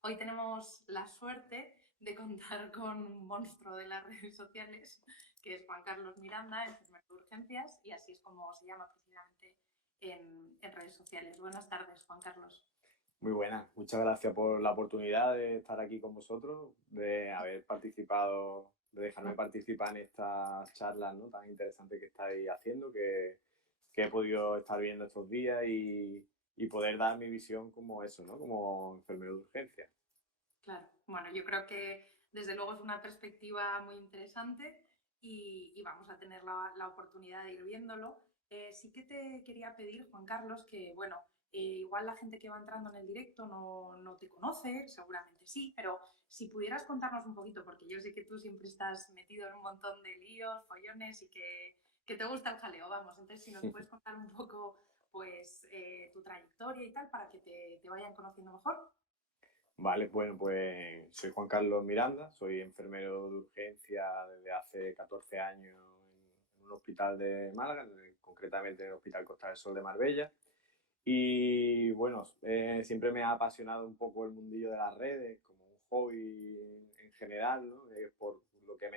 Hoy tenemos la suerte de contar con un monstruo de las redes sociales, que es Juan Carlos Miranda, enfermero de urgencias, y así es como se llama precisamente en redes sociales. Buenas tardes, Juan Carlos. Muy buenas, muchas gracias por la oportunidad de estar aquí con vosotros, de haber participado, de dejarme participar en estas charlas, ¿no?, tan interesantes que estáis haciendo, que he podido estar viendo estos días y poder dar mi visión como eso, ¿no?, como enfermero de urgencia. Claro, bueno, yo creo que desde luego es una perspectiva muy interesante y vamos a tener la oportunidad de ir viéndolo. Sí que te quería pedir, Juan Carlos, que bueno, igual la gente que va entrando en el directo no te conoce, seguramente sí, pero si pudieras contarnos un poquito, porque yo sé que tú siempre estás metido en un montón de líos, follones y que te gusta el jaleo, vamos. Entonces, si nos puedes contar un poco pues tu trayectoria y tal para que te vayan conociendo mejor. Vale, bueno, pues soy Juan Carlos Miranda, soy enfermero de urgencia desde hace 14 años en un hospital de Málaga, concretamente en el Hospital Costa del Sol de Marbella. Y bueno, siempre me ha apasionado un poco el mundillo de las redes, como un hobby en general, ¿no? Es por lo que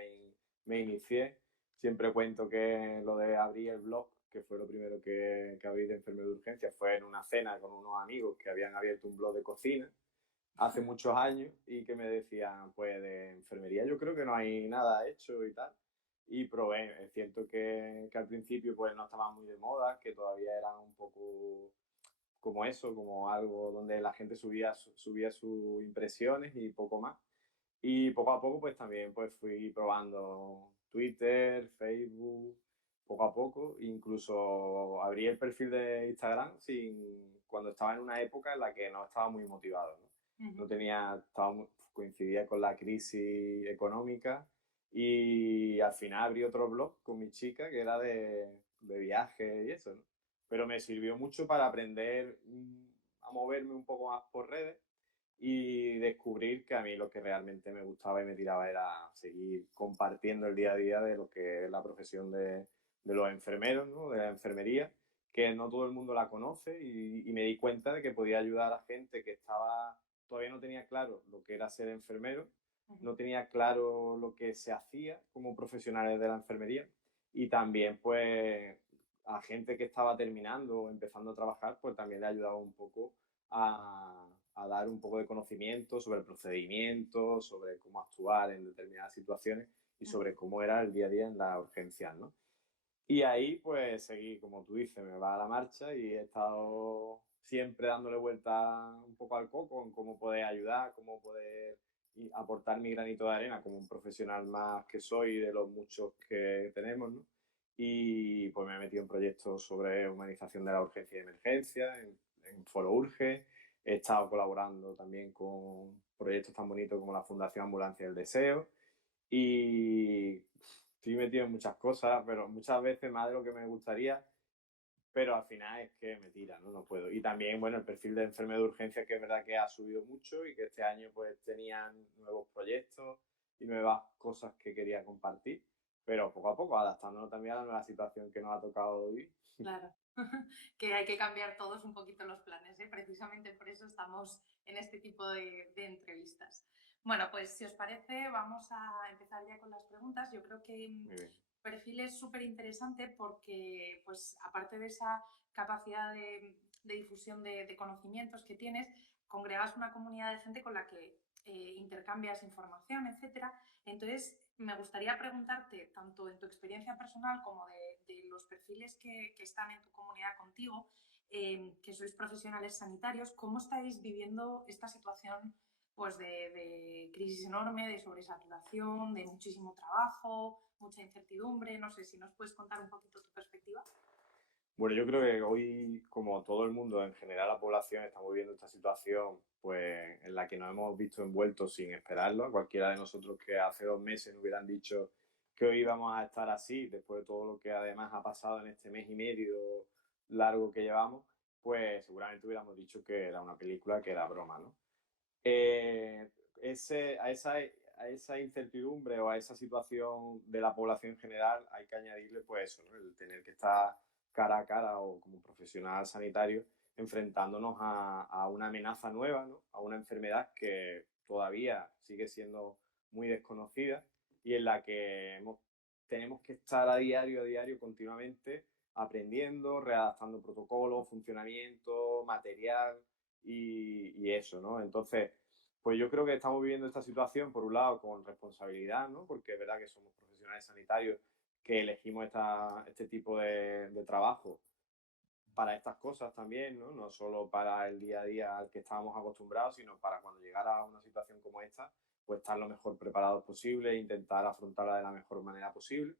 me inicié. Siempre cuento que lo de abrir el blog, que fue lo primero que abrí de enfermero de urgencia, fue en una cena con unos amigos que habían abierto un blog de cocina hace muchos años y que me decían, pues de enfermería yo creo que no hay nada hecho y tal. Y probé, es cierto que al principio pues no estaba muy de moda, que todavía era un poco como eso, como algo donde la gente subía sus impresiones y poco más. Y poco a poco pues también pues fui probando Twitter, Facebook, poco a poco. Incluso abrí el perfil de Instagram cuando estaba en una época en la que no estaba muy motivado, ¿no? No tenía, coincidía con la crisis económica y al final abrí otro blog con mi chica que era de viajes y eso, ¿no? Pero me sirvió mucho para aprender a moverme un poco más por redes y descubrir que a mí lo que realmente me gustaba y me tiraba era seguir compartiendo el día a día de lo que es la profesión de los enfermeros, ¿no?, de la enfermería, que no todo el mundo la conoce y me di cuenta de que podía ayudar a gente que todavía no tenía claro lo que era ser enfermero, no tenía claro lo que se hacía como profesionales de la enfermería y también pues a gente que estaba terminando o empezando a trabajar, pues también le ayudaba un poco a dar un poco de conocimiento sobre el procedimiento, sobre cómo actuar en determinadas situaciones y sobre cómo era el día a día en las urgencias, ¿no? Y ahí pues seguí, como tú dices, me va a la marcha y he estado siempre dándole vuelta un poco al coco en cómo poder ayudar, cómo poder aportar mi granito de arena como un profesional más que soy de los muchos que tenemos, ¿no? Y pues me he metido en proyectos sobre humanización de la urgencia y emergencia, en Foro Urge. He estado colaborando también con proyectos tan bonitos como la Fundación Ambulancia del Deseo. Y estoy metido en muchas cosas, pero muchas veces más de lo que me gustaría, pero al final es que me tira, ¿no? No puedo. Y también, bueno, el perfil de enfermero de urgencia, que es verdad que ha subido mucho y que este año pues tenían nuevos proyectos y nuevas cosas que quería compartir, pero poco a poco adaptándonos también a la nueva situación que nos ha tocado vivir. Claro, que hay que cambiar todos un poquito los planes, ¿eh? Precisamente por eso estamos en este tipo de entrevistas. Bueno, pues si os parece, vamos a empezar ya con las preguntas. Yo creo que Muy bien. el perfil es súper interesante porque, pues, aparte de esa capacidad de difusión de conocimientos que tienes, congregas una comunidad de gente con la que intercambias información, etcétera. Entonces, me gustaría preguntarte, tanto en tu experiencia personal como de los perfiles que están en tu comunidad contigo, que sois profesionales sanitarios, ¿cómo estáis viviendo esta situación pues, de crisis enorme, de sobresaturación, de muchísimo trabajo, mucha incertidumbre? No sé si nos puedes contar un poquito tu perspectiva. Bueno, yo creo que hoy, como todo el mundo, en general la población, estamos viviendo esta situación pues, en la que nos hemos visto envueltos sin esperarlo. A cualquiera de nosotros que hace 2 meses nos hubieran dicho que hoy íbamos a estar así, después de todo lo que además ha pasado en este mes y medio largo que llevamos, pues seguramente hubiéramos dicho que era una película, que era broma, ¿no? Eh, a esa incertidumbre o a esa situación de la población en general hay que añadirle pues eso, ¿no?, el tener que estar cara a cara o como profesional sanitario enfrentándonos a una amenaza nueva, ¿no? A una enfermedad que todavía sigue siendo muy desconocida y en la que tenemos que estar a diario, continuamente aprendiendo, readaptando protocolos, funcionamiento, material y eso, ¿no? Entonces, pues yo creo que estamos viviendo esta situación, por un lado, con responsabilidad, ¿no? Porque es verdad que somos profesionales sanitarios que elegimos este tipo de trabajo para estas cosas también, ¿no? No solo para el día a día al que estábamos acostumbrados, sino para cuando llegara una situación como esta, pues estar lo mejor preparados posible e intentar afrontarla de la mejor manera posible.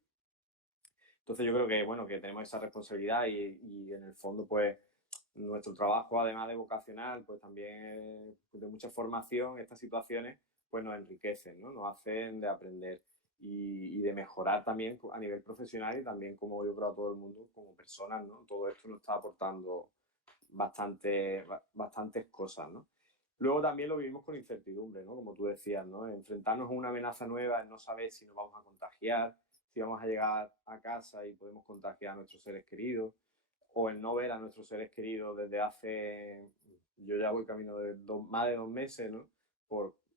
Entonces yo creo que, bueno, que tenemos esa responsabilidad y en el fondo, pues, nuestro trabajo, además de vocacional, pues también de mucha formación, estas situaciones, pues nos enriquecen, ¿no? Nos hacen de aprender y de mejorar también a nivel profesional y también, como yo creo, a todo el mundo, como personas, ¿no? Todo esto nos está aportando bastantes cosas, ¿no? Luego también lo vivimos con incertidumbre, ¿no? Como tú decías, ¿no? Enfrentarnos a una amenaza nueva, no saber si nos vamos a contagiar, si vamos a llegar a casa y podemos contagiar a nuestros seres queridos, o el no ver a nuestros seres queridos desde hace, yo ya voy camino de más de 2 meses, ¿no?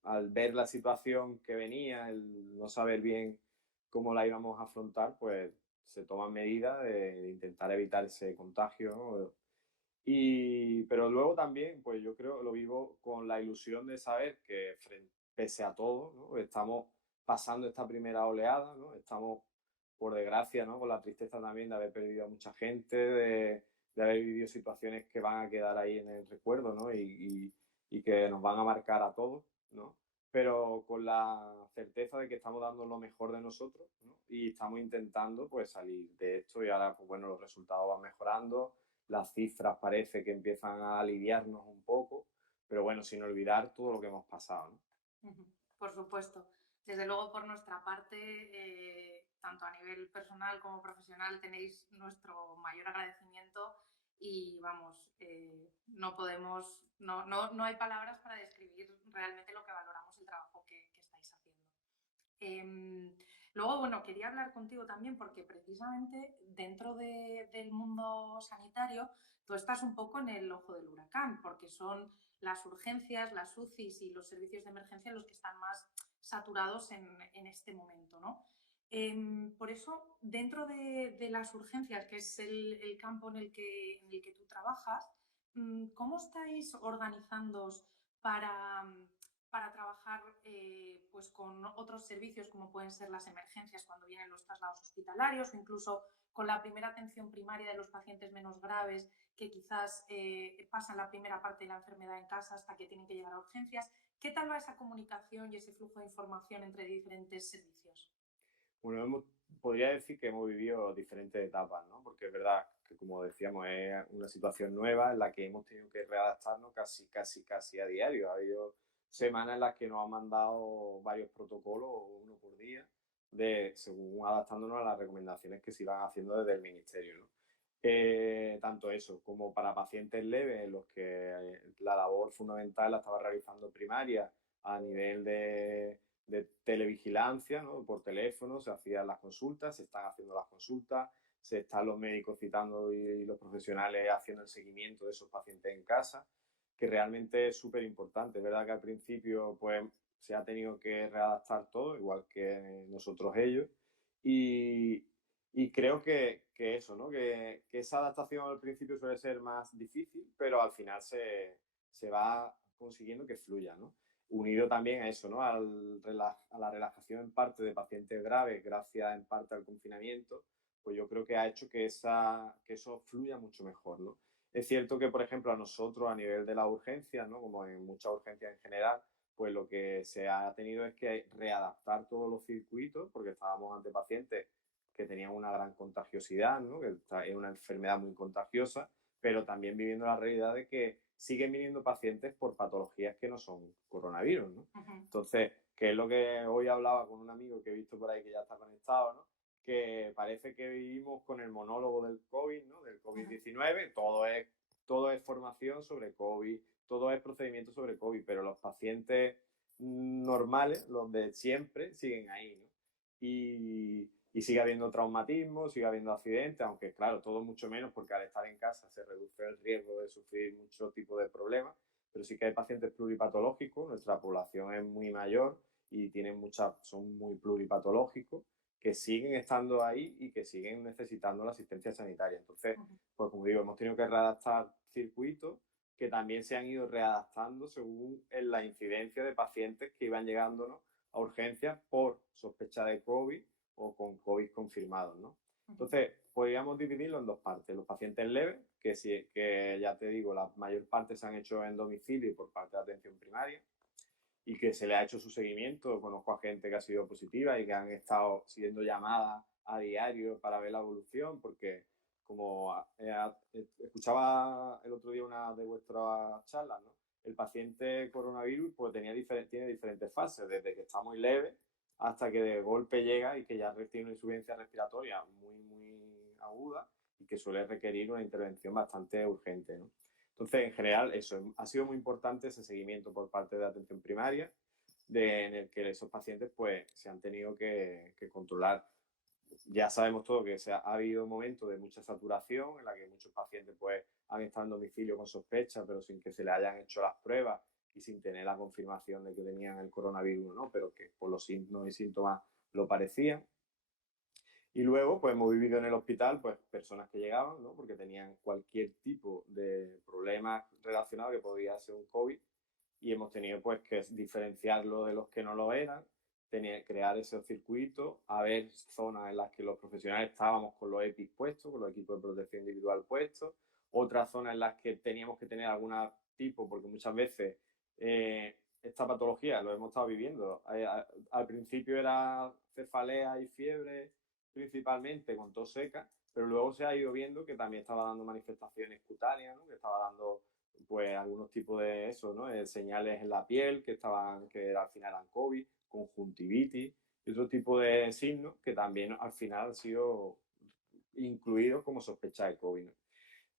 Al ver la situación que venía, el no saber bien cómo la íbamos a afrontar, pues se toman medidas de intentar evitar ese contagio, ¿no? Pero luego también, pues yo creo, lo vivo con la ilusión de saber que pese a todo, ¿no? Estamos pasando esta primera oleada, ¿no? Estamos, por desgracia, ¿no? Con la tristeza también de haber perdido a mucha gente, de haber vivido situaciones que van a quedar ahí en el recuerdo, ¿no? Y que nos van a marcar a todos, ¿no? Pero con la certeza de que estamos dando lo mejor de nosotros, ¿no? Y estamos intentando, pues, salir de esto y ahora, pues bueno, los resultados van mejorando, las cifras parece que empiezan a aliviarnos un poco, pero bueno, sin olvidar todo lo que hemos pasado, ¿no? Por supuesto. Desde luego, por nuestra parte, tanto a nivel personal como profesional, tenéis nuestro mayor agradecimiento y vamos, no podemos, no hay palabras para describir realmente lo que valoramos el trabajo que estáis haciendo. Luego, bueno, quería hablar contigo también porque precisamente dentro del mundo sanitario tú estás un poco en el ojo del huracán porque son las urgencias, las UCIs y los servicios de emergencia los que están más saturados en este momento, ¿no? Por eso, dentro de las urgencias, que es el campo en el que tú trabajas, ¿cómo estáis organizándoos para trabajar pues con otros servicios como pueden ser las emergencias cuando vienen los traslados hospitalarios o incluso con la primera atención primaria de los pacientes menos graves que quizás pasan la primera parte de la enfermedad en casa hasta que tienen que llegar a urgencias? ¿Qué tal va esa comunicación y ese flujo de información entre diferentes servicios? Bueno, podría decir que hemos vivido diferentes etapas, ¿no? Porque es verdad que, como decíamos, es una situación nueva en la que hemos tenido que readaptarnos casi a diario. Ha habido semanas en las que nos han mandado varios protocolos, uno por día, según adaptándonos a las recomendaciones que se iban haciendo desde el Ministerio, ¿no? Tanto eso como para pacientes leves, en los que la labor fundamental la estaba realizando primaria a nivel de televigilancia, ¿no? Por teléfono se hacían las consultas, se están haciendo las consultas, se están los médicos citando y los profesionales haciendo el seguimiento de esos pacientes en casa, que realmente es súper importante. Es verdad que al principio pues se ha tenido que readaptar todo, igual que nosotros ellos, y, y creo que eso, ¿no? Que esa adaptación al principio suele ser más difícil, pero al final se va consiguiendo que fluya, ¿no? Unido también a eso, ¿no? A la relajación en parte de pacientes graves, gracias en parte al confinamiento, pues yo creo que ha hecho que eso fluya mucho mejor, ¿no? Es cierto que, por ejemplo, a nosotros, a nivel de la urgencia, ¿no? Como en muchas urgencias en general, pues lo que se ha tenido es que readaptar todos los circuitos, porque estábamos ante pacientes que tenían una gran contagiosidad, ¿no? Que es una enfermedad muy contagiosa, pero también viviendo la realidad de que siguen viniendo pacientes por patologías que no son coronavirus, ¿no? Entonces, que es lo que hoy hablaba con un amigo que he visto por ahí que ya está conectado, ¿no? Que parece que vivimos con el monólogo del COVID, ¿no? Del COVID-19, todo es formación sobre COVID, todo es procedimiento sobre COVID, pero los pacientes normales, los de siempre, siguen ahí, ¿no? y sigue habiendo traumatismo, sigue habiendo accidentes, aunque claro, todo mucho menos porque al estar en casa se reduce el riesgo de sufrir mucho tipo de problemas, pero sí que hay pacientes pluripatológicos, nuestra población es muy mayor y tienen son muy pluripatológicos, que siguen estando ahí y que siguen necesitando la asistencia sanitaria. Entonces, pues como digo, hemos tenido que readaptar circuitos que también se han ido readaptando según la incidencia de pacientes que iban llegándonos a urgencias por sospecha de COVID o con COVID confirmados, ¿no? Entonces, podríamos dividirlo en dos partes. Los pacientes leves, que ya te digo, la mayor parte se han hecho en domicilio y por parte de atención primaria, y que se le ha hecho su seguimiento. Conozco a gente que ha sido positiva y que han estado siguiendo llamadas a diario para ver la evolución, porque como escuchaba el otro día una de vuestras charlas, ¿no? El paciente coronavirus pues tiene diferentes fases, desde que está muy leve hasta que de golpe llega y que ya tiene una insuficiencia respiratoria muy aguda y que suele requerir una intervención bastante urgente, ¿no? Entonces, en general, eso ha sido muy importante ese seguimiento por parte de la atención primaria, en el que esos pacientes pues se han tenido que controlar. Ya sabemos todo que ha habido momentos de mucha saturación en la que muchos pacientes pues han estado en domicilio con sospecha, pero sin que se le hayan hecho las pruebas y sin tener la confirmación de que tenían el coronavirus, ¿no? Pero que por los signos y síntomas lo parecían. Y luego, pues hemos vivido en el hospital, pues personas que llegaban, ¿no? Porque tenían cualquier tipo de problema relacionado que podía ser un COVID y hemos tenido pues que diferenciarlo de los que no lo eran, crear esos circuitos, haber zonas en las que los profesionales estábamos con los EPIs puestos, con los equipos de protección individual puestos, otras zonas en las que teníamos que tener algún tipo, porque muchas veces esta patología lo hemos estado viviendo. Al principio era cefalea y fiebre principalmente con tos seca, pero luego se ha ido viendo que también estaba dando manifestaciones cutáneas, ¿no? Que estaba dando pues algunos tipos de eso, ¿no? Señales en la piel que al final eran COVID, conjuntivitis y otro tipo de signos que también al final han sido incluidos como sospecha de COVID, ¿no?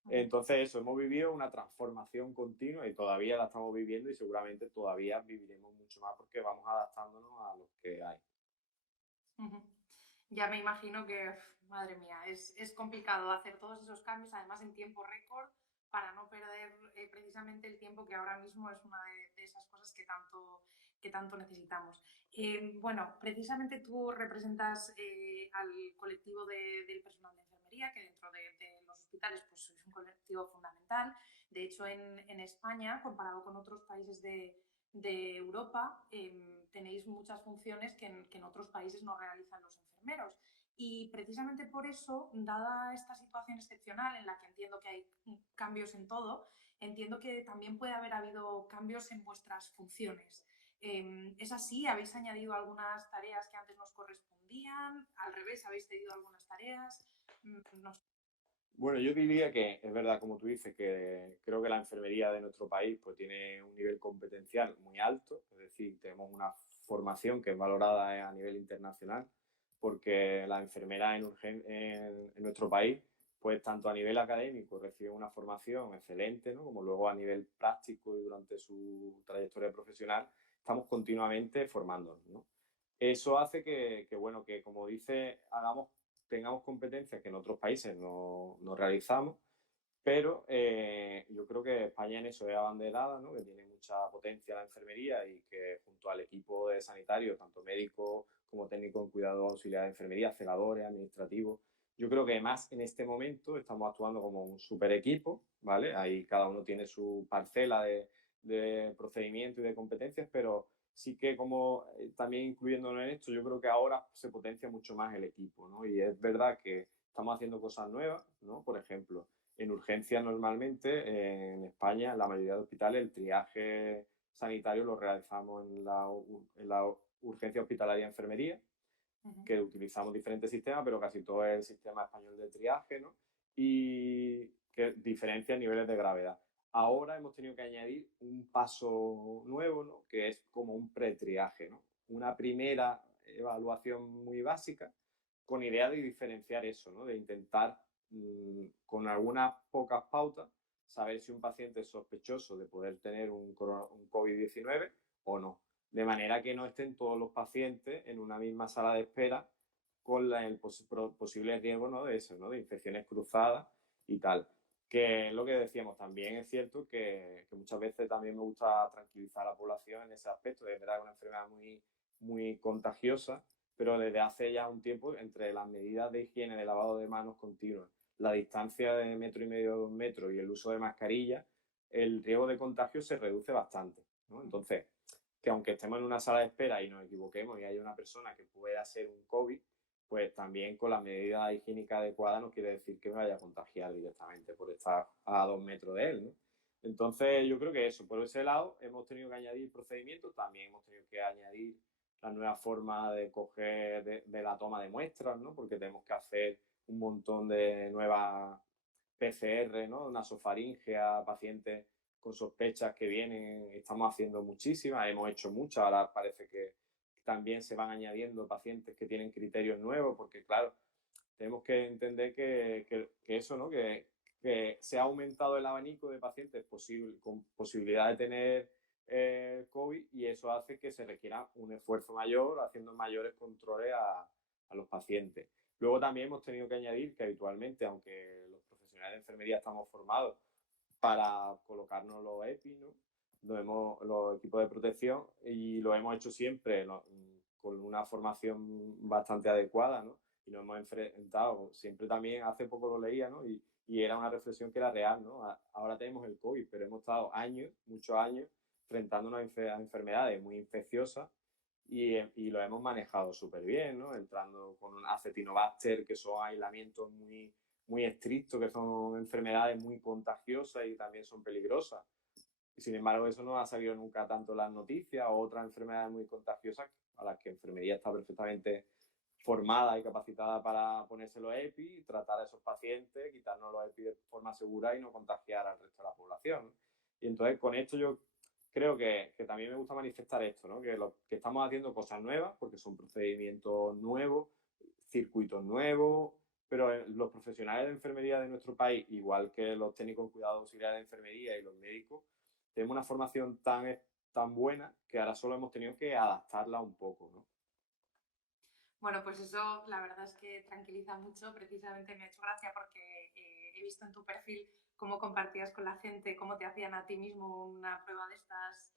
Entonces eso, hemos vivido una transformación continua y todavía la estamos viviendo y seguramente todavía viviremos mucho más porque vamos adaptándonos a los que hay. Ya me imagino que, madre mía, es complicado hacer todos esos cambios, además en tiempo récord, para no perder precisamente el tiempo que ahora mismo es una de esas cosas que tanto necesitamos. Bueno, precisamente tú representas al colectivo del personal de enfermería, que dentro de los hospitales pues, es un colectivo fundamental. De hecho, en España, comparado con otros países de Europa, tenéis muchas funciones que en otros países no realizan los enfermeros. Y precisamente por eso, dada esta situación excepcional en la que entiendo que hay cambios en todo, entiendo que también puede haber habido cambios en vuestras funciones. ¿Es así? ¿Habéis añadido algunas tareas que antes nos correspondían? ¿Al revés, habéis cedido algunas tareas? No sé. Bueno, yo diría que es verdad, como tú dices, que creo que la enfermería de nuestro país pues, tiene un nivel competencial muy alto, es decir, tenemos una formación que es valorada a nivel internacional, porque las enfermeras en nuestro país, pues tanto a nivel académico reciben una formación excelente, ¿no? Como luego a nivel práctico y durante su trayectoria profesional, estamos continuamente formándonos, ¿no? Eso hace bueno, que como dice, tengamos competencias que en otros países no realizamos, pero yo creo que España en eso es abanderada, ¿no? Que tiene mucha potencia la enfermería y que junto al equipo de sanitarios, tanto médicos como técnicos en cuidado auxiliar de enfermería, celadores, administrativos, yo creo que más en este momento estamos actuando como un super equipo, ¿vale? Ahí cada uno tiene su parcela de procedimiento y de competencias, pero sí que como también incluyéndolo en esto, yo creo que ahora se potencia mucho más el equipo, ¿no? Y es verdad que estamos haciendo cosas nuevas, ¿no? Por ejemplo, en urgencias normalmente, en España, en la mayoría de hospitales, el triaje sanitario lo realizamos en la urgencia hospitalaria de enfermería, que utilizamos diferentes sistemas, pero casi todo es el sistema español de triaje, ¿no? Y que diferencia niveles de gravedad. Ahora hemos tenido que añadir un paso nuevo, ¿no? Que es como un pretriaje, ¿no? Una primera evaluación muy básica con idea de diferenciar eso, ¿no? De intentar con algunas pocas pautas saber si un paciente es sospechoso de poder tener un COVID-19 o no. De manera que no estén todos los pacientes en una misma sala de espera con el posible riesgo, ¿no? De eso, ¿no? De infecciones cruzadas y tal. Que es lo que decíamos, también es cierto que muchas veces también me gusta tranquilizar a la población en ese aspecto. Es verdad que es una enfermedad muy contagiosa, pero desde hace ya un tiempo, entre las medidas de higiene, de lavado de manos continuas, la distancia de 1,5 metros, 2 metros y el uso de mascarilla, el riesgo de contagio se reduce bastante, ¿no? Entonces, que aunque estemos en una sala de espera y nos equivoquemos y haya una persona que pueda ser un COVID, pues también con las medidas higiénicas adecuadas no quiere decir que me vaya a contagiar directamente por estar a 2 metros de él, ¿no? Entonces, yo creo que eso, por ese lado, hemos tenido que añadir procedimientos, también hemos tenido que añadir la nueva forma de coger de la toma de muestras, ¿no? Porque tenemos que hacer un montón de nuevas PCR, ¿no? Nasofaringe a pacientes con sospechas que vienen, estamos haciendo muchísimas, hemos hecho muchas, ahora parece que también se van añadiendo pacientes que tienen criterios nuevos, porque claro, tenemos que entender que eso, ¿no? Que se ha aumentado el abanico de pacientes con posibilidad de tener COVID y eso hace que se requiera un esfuerzo mayor haciendo mayores controles a los pacientes. Luego también hemos tenido que añadir que habitualmente, aunque los profesionales de enfermería estamos formados para colocarnos los EPI, ¿no? Los equipos de protección y lo hemos hecho siempre, ¿no? Con una formación bastante adecuada, ¿no? Y nos hemos enfrentado, siempre también, hace poco lo leía, ¿no? Y era una reflexión que era real, ¿no? Ahora tenemos el COVID, pero hemos estado años, muchos años, enfrentándonos a enfermedades muy infecciosas y lo hemos manejado súper bien, ¿no? Entrando con un acetinobacter, que son aislamientos muy estrictos, que son enfermedades muy contagiosas y también son peligrosas. Y sin embargo, eso no ha salido nunca tanto en las noticias o otras enfermedades muy contagiosas a las que enfermería está perfectamente formada y capacitada para ponerse los EPI, tratar a esos pacientes, quitarnos los EPI de forma segura y no contagiar al resto de la población. Y entonces con esto yo creo que también me gusta manifestar esto, ¿no? Que estamos haciendo cosas nuevas porque son procedimientos nuevos, circuitos nuevos, pero los profesionales de enfermería de nuestro país, igual que los técnicos en cuidados auxiliares de enfermería y los médicos, tenemos una formación tan buena que ahora solo hemos tenido que adaptarla un poco, ¿no? Bueno, pues eso la verdad es que tranquiliza mucho. Precisamente me ha hecho gracia porque he visto en tu perfil cómo compartías con la gente, cómo te hacían a ti mismo una prueba de estas,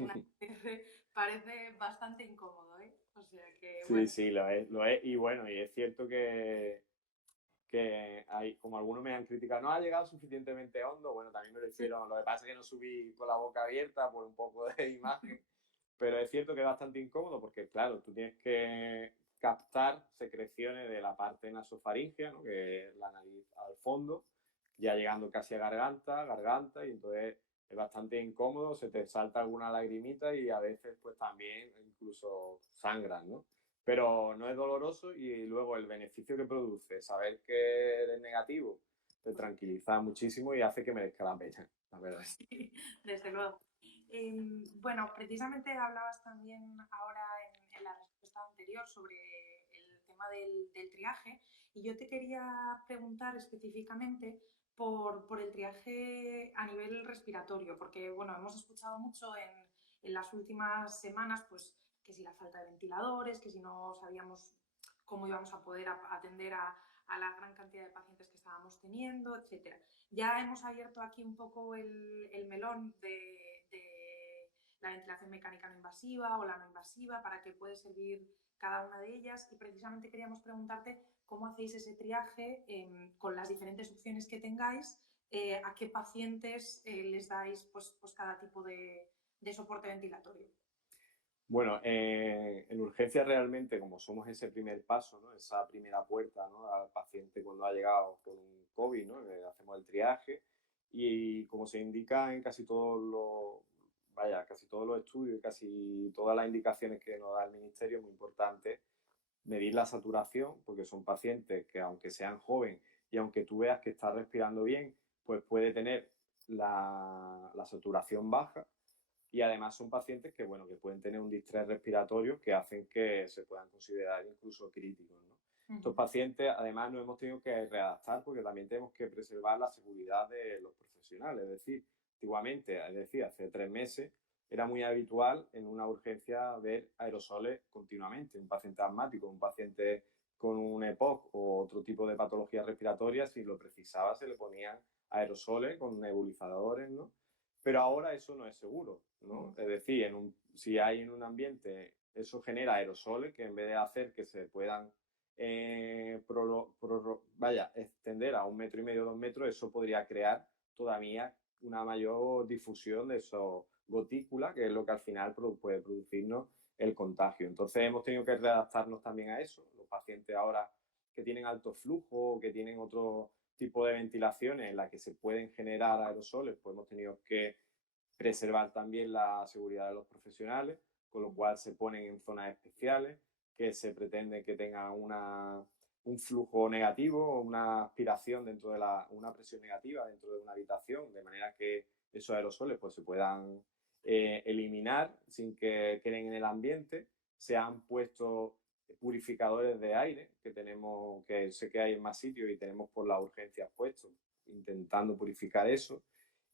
una PCR. Parece bastante incómodo, ¿eh? O sea que, Sí, bueno. sí, lo es. Y bueno, y es cierto que hay, como algunos me han criticado, no ha llegado suficientemente hondo. Bueno, también me refiero, lo que pasa es que no subí con la boca abierta por un poco de imagen, pero es cierto que es bastante incómodo porque, claro, tú tienes que captar secreciones de la parte nasofaringea, ¿no? Que es la nariz al fondo, ya llegando casi a garganta, y entonces es bastante incómodo, se te salta alguna lagrimita y a veces pues también incluso sangran, ¿no? Pero no es doloroso y luego el beneficio que produce, saber que eres negativo, te tranquiliza muchísimo y hace que merezca la pena, la verdad. Sí, desde luego. Bueno, precisamente hablabas también ahora en la respuesta anterior sobre el tema del triaje y yo te quería preguntar específicamente por el triaje a nivel respiratorio, porque bueno, hemos escuchado mucho en las últimas semanas pues que si la falta de ventiladores, que si no sabíamos cómo íbamos a poder atender a la gran cantidad de pacientes que estábamos teniendo, etcétera. Ya hemos abierto aquí un poco el melón de la ventilación mecánica no invasiva o la no invasiva, para qué puede servir cada una de ellas y precisamente queríamos preguntarte cómo hacéis ese triaje con las diferentes opciones que tengáis, a qué pacientes les dais pues cada tipo de soporte ventilatorio. Bueno, en urgencia realmente, como somos ese primer paso, ¿no? Esa primera puerta, ¿no? Al paciente cuando ha llegado con un COVID, ¿no? Le hacemos el triaje y como se indica en casi todos los estudios y casi todas las indicaciones que nos da el Ministerio, es muy importante medir la saturación, porque son pacientes que aunque sean jóvenes y aunque tú veas que está respirando bien, pues puede tener la saturación baja y además son pacientes que, bueno, que pueden tener un distrés respiratorio que hacen que se puedan considerar incluso críticos, ¿no? Estos pacientes, además, nos hemos tenido que readaptar porque también tenemos que preservar la seguridad de los profesionales. Es decir, antiguamente, es decir, hace 3 meses, era muy habitual en una urgencia ver aerosoles continuamente. Un paciente asmático, un paciente con un EPOC o otro tipo de patología respiratoria, si lo precisaba, se le ponían aerosoles con nebulizadores, ¿no? Pero ahora eso no es seguro, ¿no? Es decir, si hay en un ambiente, eso genera aerosoles que en vez de hacer que se puedan extender a 1,5 metros, 2 metros, eso podría crear todavía una mayor difusión de esos gotículas, que es lo que al final puede producirnos el contagio. Entonces hemos tenido que readaptarnos también a eso. Los pacientes ahora que tienen alto flujo o que tienen otro tipo de ventilaciones en la que se pueden generar aerosoles, pues hemos tenido que preservar también la seguridad de los profesionales, con lo cual se ponen en zonas especiales, que se pretende que tengan un flujo negativo, una aspiración dentro de una presión negativa dentro de una habitación, de manera que esos aerosoles pues, se puedan eliminar sin que queden en el ambiente. Se han puesto purificadores de aire que tenemos, que sé que hay en más sitios y tenemos por las urgencias puestos, intentando purificar eso.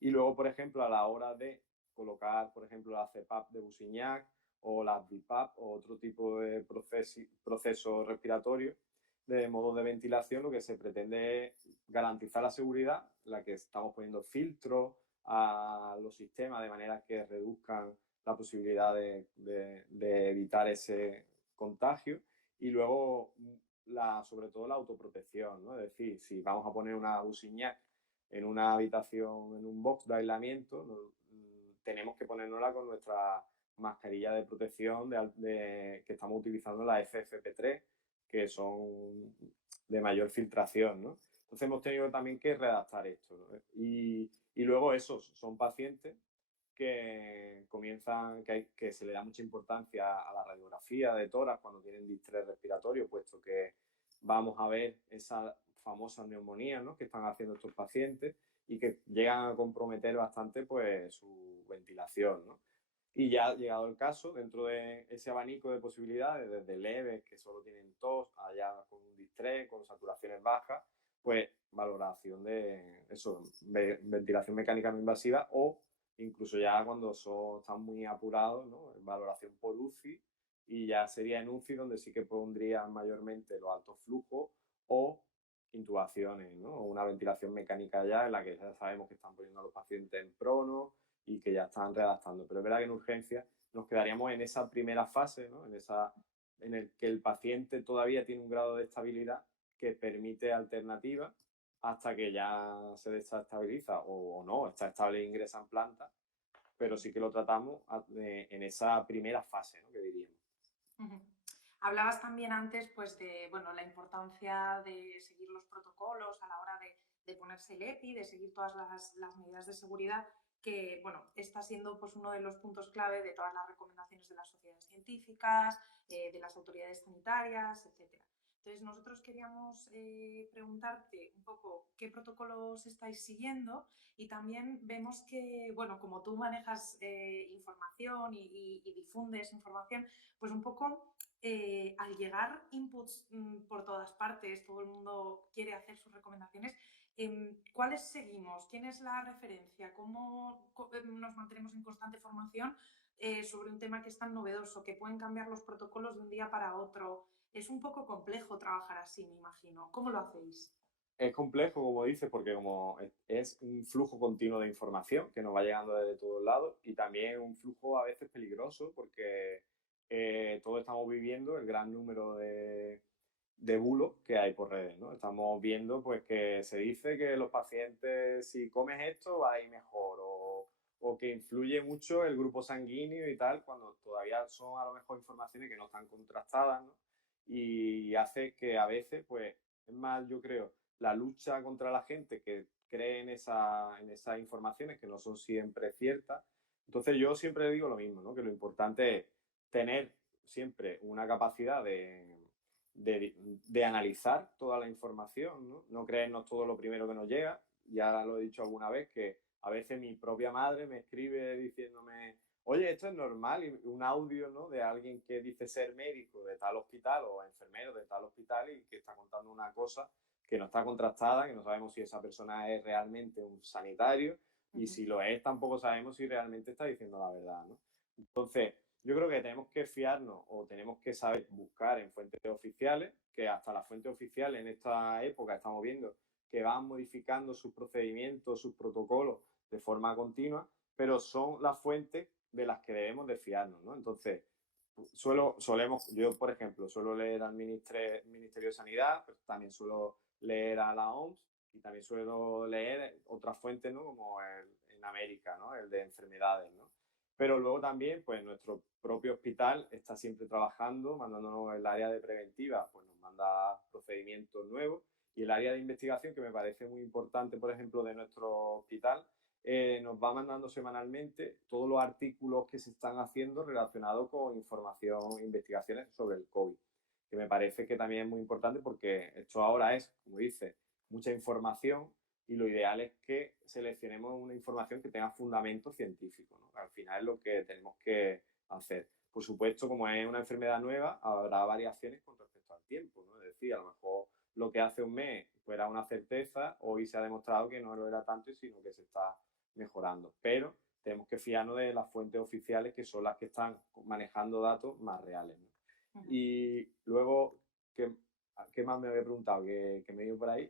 Y luego, por ejemplo, a la hora de colocar, por ejemplo, la CPAP de Busignac o la BiPAP o otro tipo de proceso respiratorio de modos de ventilación, lo que se pretende es garantizar la seguridad, la que estamos poniendo filtros a los sistemas de manera que reduzcan la posibilidad de evitar ese contagio, y luego sobre todo la autoprotección, ¿no? Es decir, si vamos a poner una Busignac en una habitación, en un box de aislamiento, tenemos que ponérnosla con nuestra mascarilla de protección que estamos utilizando, la FFP3, que son de mayor filtración, ¿no? Entonces hemos tenido también que redactar esto, ¿no? Y luego esos son pacientes que comienzan, que se le da mucha importancia a la radiografía de tórax cuando tienen distrés respiratorio, puesto que vamos a ver esas famosas neumonías, ¿no?, que están haciendo estos pacientes y que llegan a comprometer bastante pues su ventilación, ¿no? Y ya llegado el caso, dentro de ese abanico de posibilidades, desde leves que solo tienen tos, allá con un distrés, con saturaciones bajas, pues valoración de eso, ventilación mecánica no invasiva, o incluso ya cuando están muy apurados, ¿no?, valoración por UCI, y ya sería en UCI donde sí que pondrían mayormente los altos flujos o intubaciones, ¿no?, o una ventilación mecánica ya en la que ya sabemos que están poniendo a los pacientes en prono y que ya están redactando. Pero es verdad que en urgencia nos quedaríamos en esa primera fase, ¿no?, en el que el paciente todavía tiene un grado de estabilidad que permite alternativas hasta que ya se desestabiliza o no, está estable e ingresa en planta, pero sí que lo tratamos en esa primera fase, ¿no?, que diríamos. Uh-huh. Hablabas también antes pues, de bueno, la importancia de seguir los protocolos a la hora de ponerse el EPI, de seguir todas las medidas de seguridad, que bueno, está siendo pues, uno de los puntos clave de todas las recomendaciones de las sociedades científicas, de las autoridades sanitarias, etc. Entonces, nosotros queríamos preguntarte un poco qué protocolos estáis siguiendo, y también vemos que, bueno, como tú manejas información y difundes información, pues un poco al llegar inputs por todas partes, todo el mundo quiere hacer sus recomendaciones, ¿cuáles seguimos? ¿Quién es la referencia? ¿Cómo nos mantenemos en constante formación sobre un tema que es tan novedoso, que pueden cambiar los protocolos de un día para otro? Es un poco complejo trabajar así, me imagino. ¿Cómo lo hacéis? Es complejo, como dices, porque como es un flujo continuo de información que nos va llegando desde todos lados, y también un flujo a veces peligroso porque todos estamos viviendo el gran número de bulos que hay por redes, ¿no? Estamos viendo pues que se dice que los pacientes, si comes esto va a ir mejor, o que influye mucho el grupo sanguíneo y tal, cuando todavía son a lo mejor informaciones que no están contrastadas, ¿no? Y hace que a veces, pues, es más, yo creo, la lucha contra la gente que cree en esas informaciones que no son siempre ciertas. Entonces yo siempre digo lo mismo, ¿no?, que lo importante es tener siempre una capacidad de analizar toda la información, ¿no? No creernos todo lo primero que nos llega. Ya lo he dicho alguna vez, que a veces mi propia madre me escribe diciéndome, oye, esto es normal, y un audio, ¿no?, de alguien que dice ser médico de tal hospital o enfermero de tal hospital y que está contando una cosa que no está contrastada, que no sabemos si esa persona es realmente un sanitario, y si lo es tampoco sabemos si realmente está diciendo la verdad, ¿no? Entonces, yo creo que tenemos que fiarnos o tenemos que saber buscar en fuentes oficiales, que hasta las fuentes oficiales en esta época estamos viendo que van modificando sus procedimientos, sus protocolos de forma continua, pero son las fuentes de las que debemos de fiarnos, ¿no? Entonces, yo por ejemplo, suelo leer al Ministerio de Sanidad, pero también suelo leer a la OMS y también suelo leer otras fuentes, ¿no? Como en América, ¿no? El de enfermedades, ¿no? Pero luego también, pues nuestro propio hospital está siempre trabajando, mandándonos el área de preventiva, pues nos manda procedimientos nuevos y el área de investigación, que me parece muy importante, por ejemplo, de nuestro hospital, nos va mandando semanalmente todos los artículos que se están haciendo relacionados con información, investigaciones sobre el COVID, que me parece que también es muy importante porque esto ahora es, como dice, mucha información y lo ideal es que seleccionemos una información que tenga fundamento científico, ¿no? Al final es lo que tenemos que hacer. Por supuesto, como es una enfermedad nueva, habrá variaciones con respecto al tiempo, ¿no? Es decir, a lo mejor lo que hace un mes pues, era una certeza, hoy se ha demostrado que no lo era tanto, sino que se está mejorando. Pero tenemos que fiarnos de las fuentes oficiales, que son las que están manejando datos más reales, ¿no? Y luego, ¿qué más me había preguntado? Que me he ido por ahí.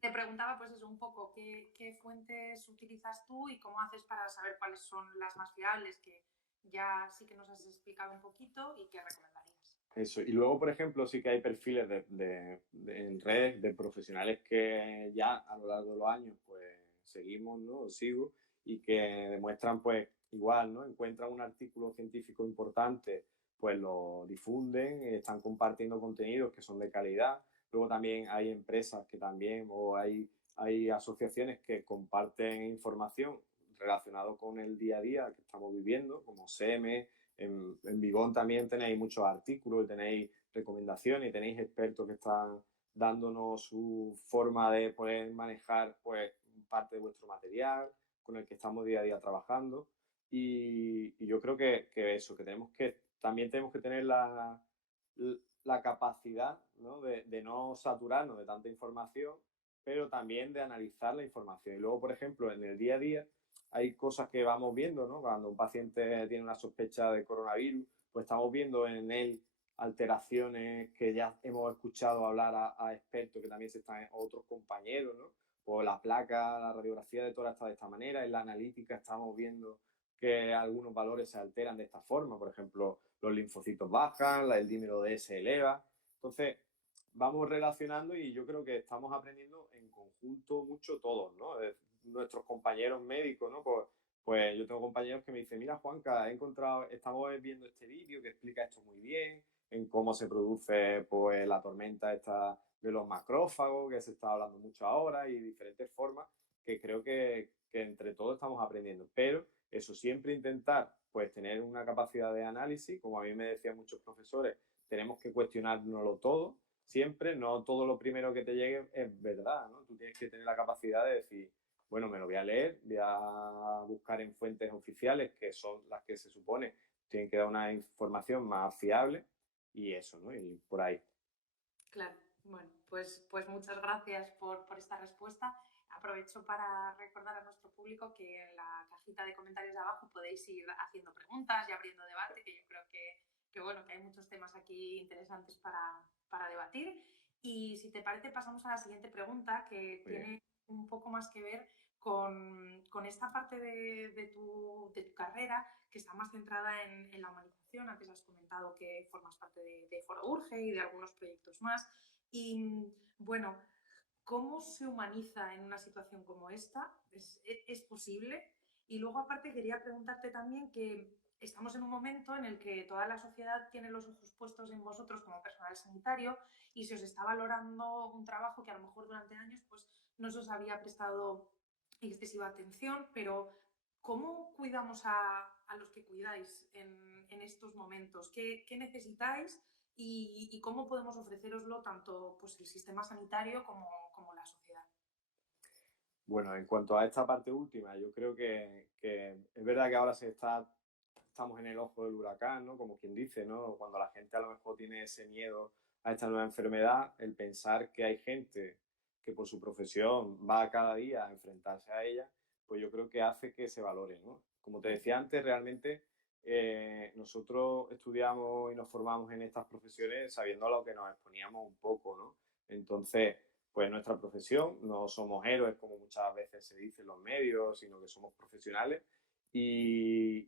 Te preguntaba, pues eso, un poco, ¿qué fuentes utilizas tú y cómo haces para saber cuáles son las más fiables, que ya sí que nos has explicado un poquito, y qué recomendarías? Eso. Y luego, por ejemplo, sí que hay perfiles en redes de profesionales que ya a lo largo de los años pues seguimos, ¿no? O sigo, y que demuestran pues igual, ¿no? Encuentran un artículo científico importante, pues lo difunden, están compartiendo contenidos que son de calidad. Luego también hay empresas que también, o hay asociaciones que comparten información relacionada con el día a día que estamos viviendo, como SEME. En Vivón también tenéis muchos artículos, tenéis recomendaciones y tenéis expertos que están dándonos su forma de poder manejar pues parte de vuestro material con el que estamos día a día trabajando. Y yo creo que eso, también tenemos que tener la capacidad, ¿no? De no saturarnos de tanta información, pero también de analizar la información. Y luego, por ejemplo, en el día a día hay cosas que vamos viendo, ¿no? Cuando un paciente tiene una sospecha de coronavirus, pues estamos viendo en él alteraciones que ya hemos escuchado hablar a expertos que también se están, otros compañeros, ¿no? Pues la placa, la radiografía de tórax está de esta manera, en la analítica estamos viendo que algunos valores se alteran de esta forma, por ejemplo, los linfocitos bajan, el dímero D se eleva. Entonces, vamos relacionando y yo creo que estamos aprendiendo en conjunto mucho todos, ¿no? Nuestros compañeros médicos, ¿no? Pues yo tengo compañeros que me dicen, mira Juanca, estamos viendo este vídeo que explica esto muy bien, en cómo se produce pues la tormenta esta de los macrófagos, que se está hablando mucho ahora, y diferentes formas que creo que entre todos estamos aprendiendo. Pero eso, siempre intentar pues tener una capacidad de análisis, como a mí me decían muchos profesores, tenemos que cuestionárnoslo todo, siempre, no todo lo primero que te llegue es verdad, ¿no? Tú tienes que tener la capacidad de decir, bueno, me lo voy a leer, voy a buscar en fuentes oficiales, que son las que se supone tienen que dar una información más fiable, y eso, ¿no? Y por ahí. Claro, bueno, pues muchas gracias por esta respuesta. Aprovecho para recordar a nuestro público que en la cajita de comentarios de abajo podéis ir haciendo preguntas y abriendo debate, que yo creo bueno, que hay muchos temas aquí interesantes para debatir. Y si te parece, pasamos a la siguiente pregunta, que tiene un poco más que ver con esta parte de tu carrera, que está más centrada en la humanización. Antes has comentado que formas parte de Foro Urge y de algunos proyectos más. Y bueno, ¿cómo se humaniza en una situación como esta? ¿Es posible? Y luego, aparte, quería preguntarte también que estamos en un momento en el que toda la sociedad tiene los ojos puestos en vosotros como personal sanitario, y se os está valorando un trabajo que a lo mejor durante años pues, no se os había prestado excesiva atención, pero ¿cómo cuidamos a los que cuidáis en estos momentos? ¿Qué necesitáis y cómo podemos ofreceroslo tanto pues, el sistema sanitario como la sociedad? Bueno, en cuanto a esta parte última, yo creo que es verdad que ahora estamos en el ojo del huracán, ¿no? Como quien dice, ¿no? Cuando la gente a lo mejor tiene ese miedo a esta nueva enfermedad, el pensar que hay gente que por su profesión va cada día a enfrentarse a ella, pues yo creo que hace que se valore, ¿no? Como te decía antes, realmente nosotros estudiamos y nos formamos en estas profesiones sabiendo a lo que nos exponíamos un poco, ¿no? Entonces, pues nuestra profesión, no somos héroes como muchas veces se dice en los medios, sino que somos profesionales y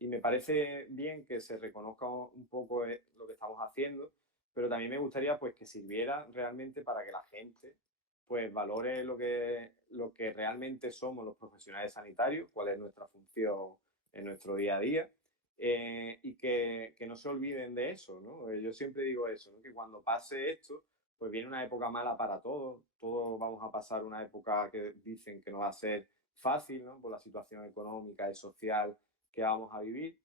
me parece bien que se reconozca un poco lo que estamos haciendo, pero también me gustaría pues que sirviera realmente para que la gente pues valore lo que realmente somos los profesionales sanitarios, cuál es nuestra función en nuestro día a día y que no se olviden de eso, ¿no? Yo siempre digo eso, ¿no? Que cuando pase esto, pues viene una época mala para todos, todos vamos a pasar una época que dicen que no va a ser fácil, ¿no? Por la situación económica y social que vamos a vivir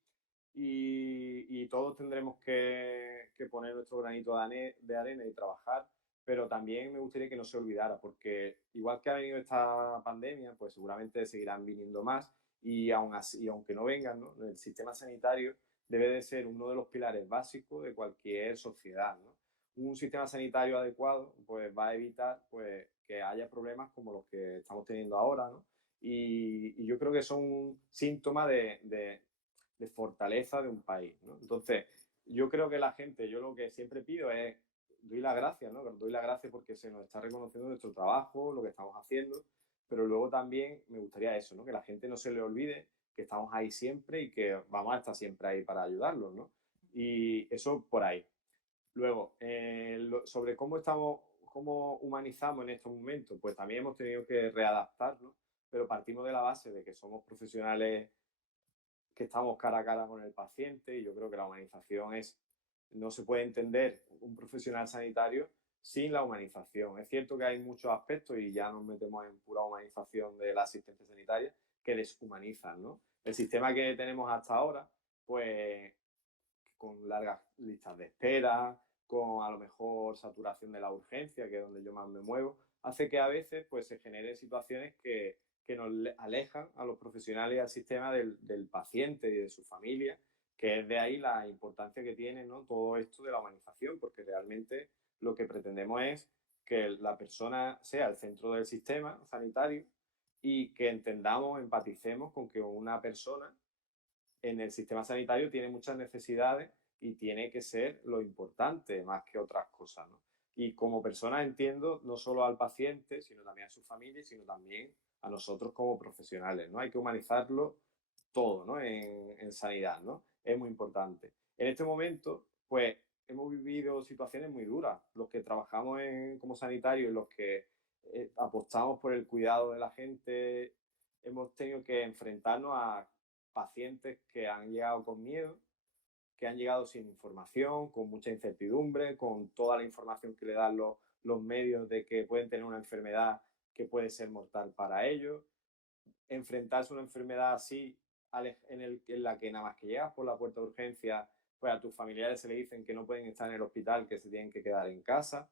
y todos tendremos que poner nuestro granito de arena y trabajar, pero también me gustaría que no se olvidara, porque igual que ha venido esta pandemia, pues seguramente seguirán viniendo más y, aún así, y aunque no vengan, ¿no? El sistema sanitario debe de ser uno de los pilares básicos de cualquier sociedad, ¿no? Un sistema sanitario adecuado pues va a evitar pues, que haya problemas como los que estamos teniendo ahora, ¿no? Y yo creo que son un síntoma de fortaleza de un país, ¿no? Entonces, yo creo que la gente, yo lo que siempre pido es, doy las gracias, ¿no? Doy las gracias porque se nos está reconociendo nuestro trabajo, lo que estamos haciendo, pero luego también me gustaría eso, ¿no? Que la gente no se le olvide que estamos ahí siempre y que vamos a estar siempre ahí para ayudarlos, ¿no? Y eso por ahí. Luego, sobre cómo estamos, cómo humanizamos en estos momentos, pues también hemos tenido que readaptarnos, pero partimos de la base de que somos profesionales que estamos cara a cara con el paciente y yo creo que la humanización es, no se puede entender un profesional sanitario sin la humanización. Es cierto que hay muchos aspectos y ya nos metemos en pura humanización de la asistencia sanitaria que deshumanizan, ¿no? El sistema que tenemos hasta ahora, pues con largas listas de espera, con a lo mejor saturación de la urgencia, que es donde yo más me muevo, hace que a veces pues, se generen situaciones que nos alejan a los profesionales y al sistema del paciente y de su familia, que es de ahí la importancia que tiene, ¿no? Todo esto de la humanización, porque realmente lo que pretendemos es que la persona sea el centro del sistema sanitario y que entendamos, empaticemos con que una persona en el sistema sanitario tiene muchas necesidades y tiene que ser lo importante más que otras cosas, ¿no? Y como persona entiendo no solo al paciente, sino también a su familia, sino también a nosotros como profesionales, ¿no? Hay que humanizarlo todo, ¿no? En sanidad, ¿no? Es muy importante. En este momento, pues, hemos vivido situaciones muy duras. Los que trabajamos como sanitarios, los que apostamos por el cuidado de la gente, hemos tenido que enfrentarnos a pacientes que han llegado con miedo, que han llegado sin información, con mucha incertidumbre, con toda la información que le dan los medios de que pueden tener una enfermedad que puede ser mortal para ellos. Enfrentarse a una enfermedad así, en la que nada más que llegas por la puerta de urgencia, pues a tus familiares se le dicen que no pueden estar en el hospital, que se tienen que quedar en casa.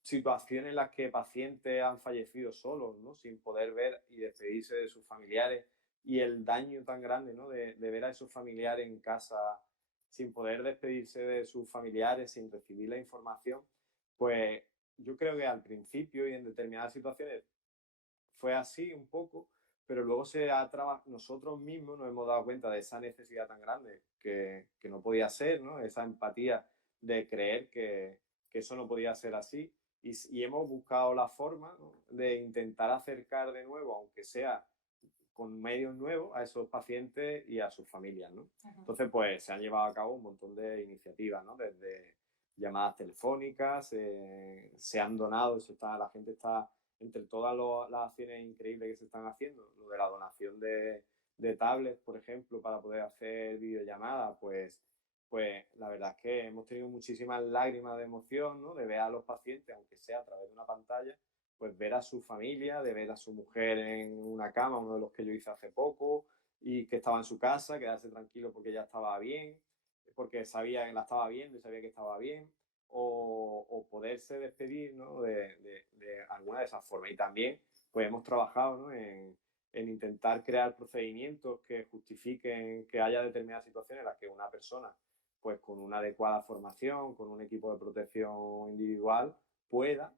Situaciones en las que pacientes han fallecido solos, ¿no? Sin poder ver y despedirse de sus familiares y el daño tan grande, ¿no? De ver a esos familiares en casa sin poder despedirse de sus familiares, sin recibir la información, pues yo creo que al principio y en determinadas situaciones fue así un poco, pero luego nosotros mismos nos hemos dado cuenta de esa necesidad tan grande que no podía ser, ¿no? Esa empatía de creer que eso no podía ser así y hemos buscado la forma, ¿no? De intentar acercar de nuevo, aunque sea con medios nuevos, a esos pacientes y a sus familias, ¿no? Entonces, pues se han llevado a cabo un montón de iniciativas, ¿no? Desde llamadas telefónicas, se han donado, la gente está entre todas las acciones increíbles que se están haciendo, lo de la donación de tablets, por ejemplo, para poder hacer videollamadas, pues la verdad es que hemos tenido muchísimas lágrimas de emoción, ¿no? De ver a los pacientes, aunque sea a través de una pantalla, pues ver a su familia, de ver a su mujer en una cama, uno de los que yo hice hace poco, y que estaba en su casa, quedarse tranquilo porque ya estaba bien, porque sabía que la estaba viendo y sabía que estaba bien, o poderse despedir, ¿no? de alguna de esas formas. Y también pues hemos trabajado, ¿no? en intentar crear procedimientos que justifiquen que haya determinadas situaciones en las que una persona, pues con una adecuada formación, con un equipo de protección individual, pueda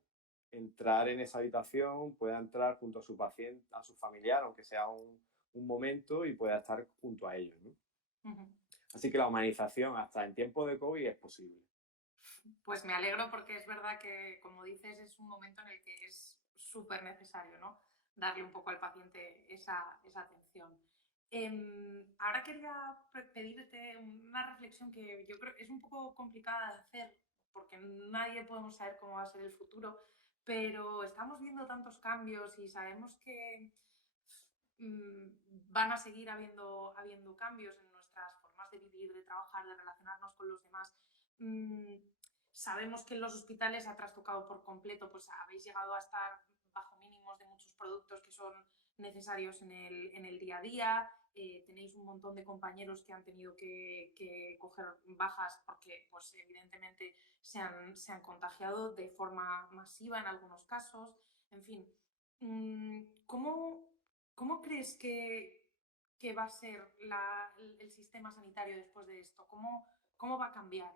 entrar en esa habitación, pueda entrar junto a su paciente, a su familiar, aunque sea un momento, y pueda estar junto a ellos, ¿no? Así que la humanización hasta en tiempos de COVID es posible. Pues me alegro porque es verdad que, como dices, es un momento en el que es súper necesario, ¿no? Darle un poco al paciente esa atención. Ahora quería pedirte una reflexión que yo creo que es un poco complicada de hacer porque nadie podemos saber cómo va a ser el futuro, pero estamos viendo tantos cambios y sabemos que van a seguir habiendo cambios en nuestras formas de vivir, de trabajar, de relacionarnos con los demás. Mm, Sabemos que en los hospitales ha trastocado por completo, pues habéis llegado a estar bajo mínimos de muchos productos que son necesarios en el día a día. Tenéis un montón de compañeros que han tenido que coger bajas porque, pues, evidentemente se han contagiado de forma masiva en algunos casos. En fin, ¿cómo crees que va a ser el sistema sanitario después de esto? ¿Cómo va a cambiar?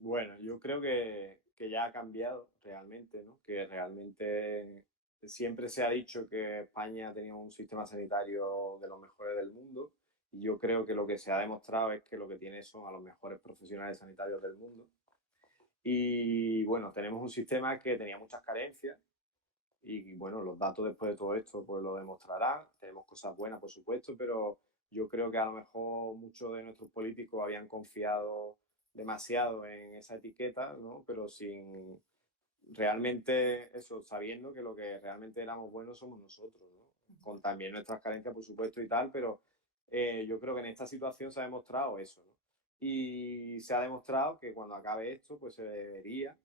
Bueno, yo creo que ya ha cambiado realmente, ¿no? Que realmente siempre se ha dicho que España tenía un sistema sanitario de los mejores del mundo y yo creo que lo que se ha demostrado es que lo que tiene son a los mejores profesionales sanitarios del mundo. Y bueno, tenemos un sistema que tenía muchas carencias y bueno, los datos después de todo esto pues lo demostrarán. Tenemos cosas buenas, por supuesto, pero yo creo que a lo mejor muchos de nuestros políticos habían confiado demasiado en esa etiqueta, ¿no? Pero sin realmente eso, sabiendo que lo que realmente éramos buenos somos nosotros, ¿no? Con también nuestras carencias, por supuesto, y tal, pero yo creo que en esta situación se ha demostrado eso, ¿no? Y se ha demostrado que cuando acabe esto, pues se debería,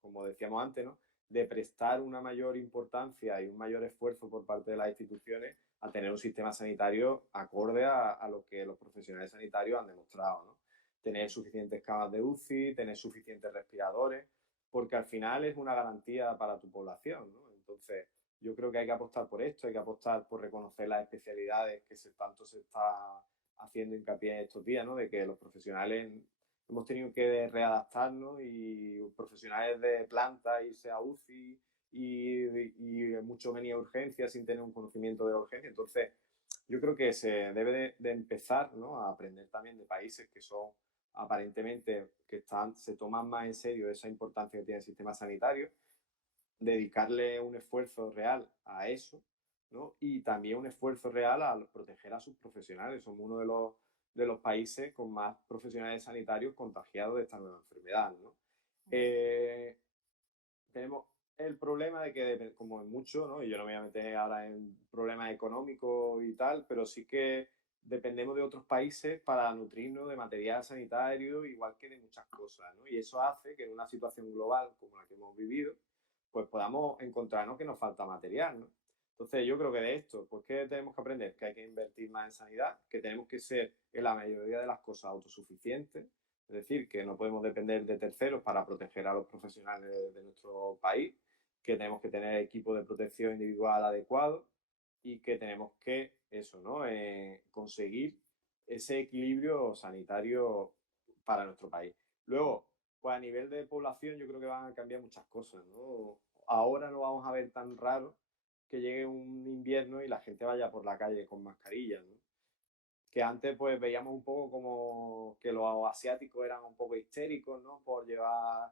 como decíamos antes, ¿no? De prestar una mayor importancia y un mayor esfuerzo por parte de las instituciones a tener un sistema sanitario acorde a lo que los profesionales sanitarios han demostrado, ¿no? Tener suficientes camas de UCI, tener suficientes respiradores, porque al final es una garantía para tu población, ¿no? Entonces, yo creo que hay que apostar por esto, hay que apostar por reconocer las especialidades que tanto se está haciendo hincapié en estos días, ¿no? De que los profesionales hemos tenido que readaptarnos y profesionales de planta irse a UCI y mucho venía a urgencias sin tener un conocimiento de la urgencia. Entonces, yo creo que se debe de empezar, ¿no? A aprender también de países que son aparentemente que se toman más en serio esa importancia que tiene el sistema sanitario, dedicarle un esfuerzo real a eso, ¿no? Y también un esfuerzo real a proteger a sus profesionales. Somos uno de los países con más profesionales sanitarios contagiados de esta nueva enfermedad, ¿no? Eh, tenemos el problema de que, como en mucho, ¿no? Y yo no me voy a meter ahora en problemas económicos y tal, pero sí que dependemos de otros países para nutrirnos de material sanitario, igual que de muchas cosas, ¿no? Y eso hace que en una situación global como la que hemos vivido, pues podamos encontrarnos que nos falta material, ¿no? Entonces yo creo que de esto, pues ¿qué tenemos que aprender? Que hay que invertir más en sanidad, que tenemos que ser en la mayoría de las cosas autosuficientes, es decir, que no podemos depender de terceros para proteger a los profesionales de nuestro país, que tenemos que tener equipo de protección individual adecuado y que tenemos que, eso, ¿no? Conseguir ese equilibrio sanitario para nuestro país. Luego, pues a nivel de población yo creo que van a cambiar muchas cosas, ¿no? Ahora no vamos a ver tan raro que llegue un invierno y la gente vaya por la calle con mascarillas, ¿no? Que antes pues veíamos un poco como que los asiáticos eran un poco histéricos, ¿no? Por llevar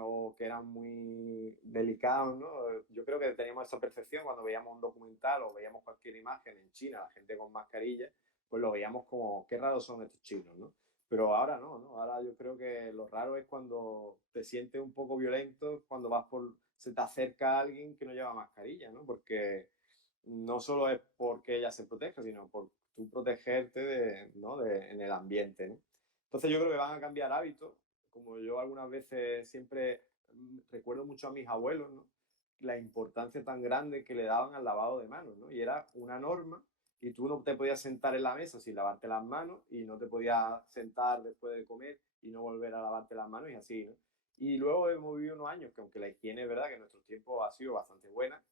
o que eran muy delicados, ¿no? Yo creo que teníamos esa percepción cuando veíamos un documental o veíamos cualquier imagen en China, la gente con mascarilla, pues lo veíamos como qué raros son estos chinos, ¿no? Pero ahora no, ¿no? Ahora yo creo que lo raro es cuando te sientes un poco violento, cuando se te acerca alguien que no lleva mascarilla, ¿no? Porque no solo es porque ella se proteja, sino por tú protegerte ¿no? En el ambiente, ¿no? Entonces yo creo que van a cambiar hábitos, como yo algunas veces siempre recuerdo mucho a mis abuelos, ¿no? La importancia tan grande que le daban al lavado de manos, ¿no? Y era una norma y tú no te podías sentar en la mesa sin lavarte las manos y no te podías sentar después de comer y no volver a lavarte las manos y así, ¿no? Y luego hemos vivido unos años que aunque la higiene es verdad que en nuestro tiempo ha sido bastante buena,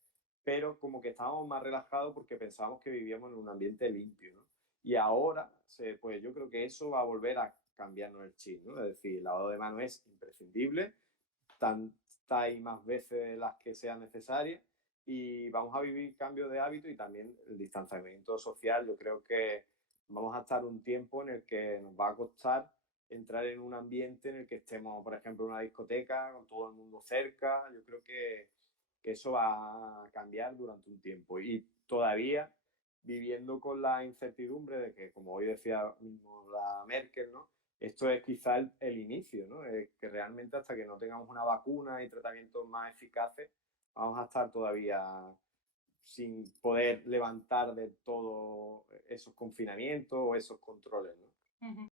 pero como que estábamos más relajados porque pensábamos que vivíamos en un ambiente limpio, ¿no? Y ahora, pues yo creo que eso va a volver a cambiarnos el chip, ¿no? Es decir, el lavado de manos es imprescindible, tantas y más veces las que sean necesarias, y vamos a vivir cambios de hábito y también el distanciamiento social, yo creo que vamos a estar un tiempo en el que nos va a costar entrar en un ambiente en el que estemos, por ejemplo, en una discoteca, con todo el mundo cerca. Yo creo que eso va a cambiar durante un tiempo. Y todavía viviendo con la incertidumbre de que, como hoy decía mismo la Merkel, ¿no? Esto es quizá el inicio, ¿no? Que realmente hasta que no tengamos una vacuna y tratamientos más eficaces, vamos a estar todavía sin poder levantar del todo esos confinamientos o esos controles, ¿no?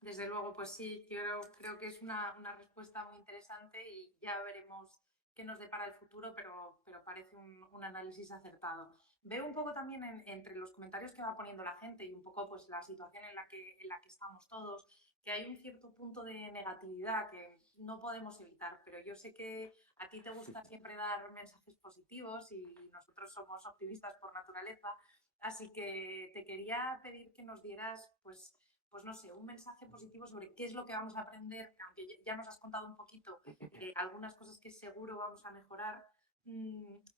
Desde luego, pues sí, creo que es una respuesta muy interesante y ya veremos qué nos depara el futuro, pero parece un análisis acertado. Veo un poco también entre los comentarios que va poniendo la gente y un poco pues la situación en la que estamos todos, que hay un cierto punto de negatividad que no podemos evitar, pero yo sé que a ti te gusta siempre dar mensajes positivos y nosotros somos optimistas por naturaleza, así que te quería pedir que nos dieras pues no sé, un mensaje positivo sobre qué es lo que vamos a aprender, aunque ya nos has contado un poquito algunas cosas que seguro vamos a mejorar.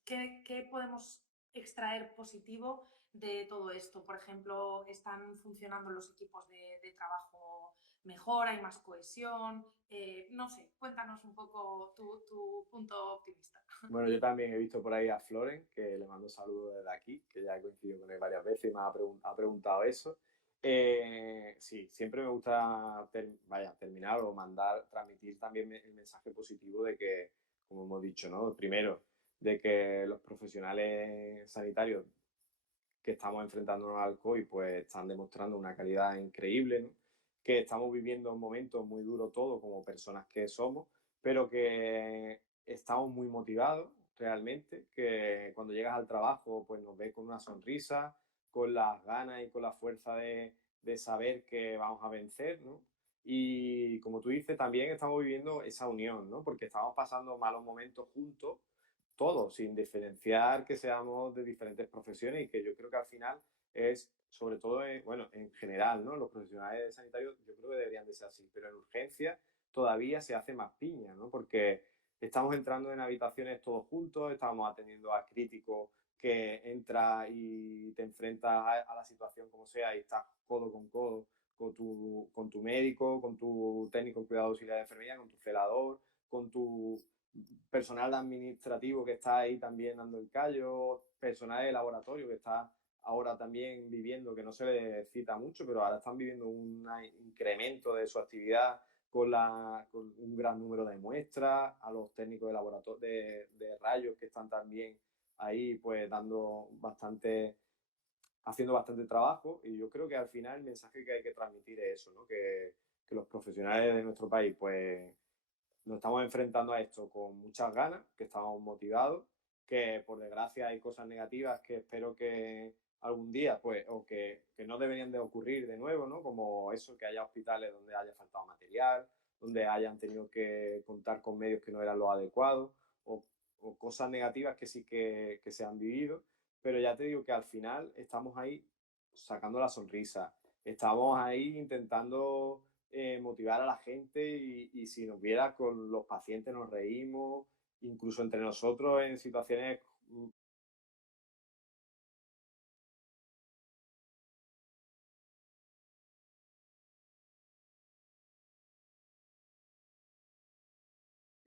¿Qué podemos extraer positivo de todo esto? Por ejemplo, ¿están funcionando los equipos de trabajo mejor? ¿Hay más cohesión? No sé, cuéntanos un poco tu punto optimista. Bueno, yo también he visto por ahí a Floren, que le mando saludos desde aquí, que ya he coincidido con él varias veces y me ha preguntado eso. Sí, siempre me gusta terminar o transmitir también el mensaje positivo de que, como hemos dicho, ¿no? Primero, de que los profesionales sanitarios que estamos enfrentándonos al COVID pues están demostrando una calidad increíble, ¿no? Que estamos viviendo un momento muy duro todo como personas que somos, pero que estamos muy motivados realmente, que cuando llegas al trabajo pues nos ves con una sonrisa, con las ganas y con la fuerza de saber que vamos a vencer, ¿no? Y como tú dices, también estamos viviendo esa unión, ¿no? Porque estamos pasando malos momentos juntos, todos, sin diferenciar que seamos de diferentes profesiones y que yo creo que al final es, sobre todo, bueno, en general, ¿no? Los profesionales sanitarios yo creo que deberían de ser así, pero en urgencia todavía se hace más piña, ¿no? Porque estamos entrando en habitaciones todos juntos, estamos atendiendo a críticos que entra y te enfrentas a la situación como sea y estás codo con tu médico, con tu técnico en cuidado auxiliar de enfermería, con tu celador, con tu personal administrativo que está ahí también dando el callo, personal de laboratorio que está ahora también viviendo, que no se le cita mucho, pero ahora están viviendo un incremento de su actividad con un gran número de muestras, a los técnicos de laboratorio de rayos que están también ahí pues haciendo bastante trabajo, y yo creo que al final el mensaje que hay que transmitir es eso, ¿no? Que los profesionales de nuestro país pues nos estamos enfrentando a esto con muchas ganas, que estamos motivados, que por desgracia hay cosas negativas que espero que algún día, pues, o que no deberían de ocurrir de nuevo, ¿no? Como eso, que haya hospitales donde haya faltado material, donde hayan tenido que contar con medios que no eran los adecuados, o cosas negativas que sí que se han vivido, pero ya te digo que al final estamos ahí sacando la sonrisa, estamos ahí intentando motivar a la gente y si nos viera con los pacientes nos reímos, incluso entre nosotros en situaciones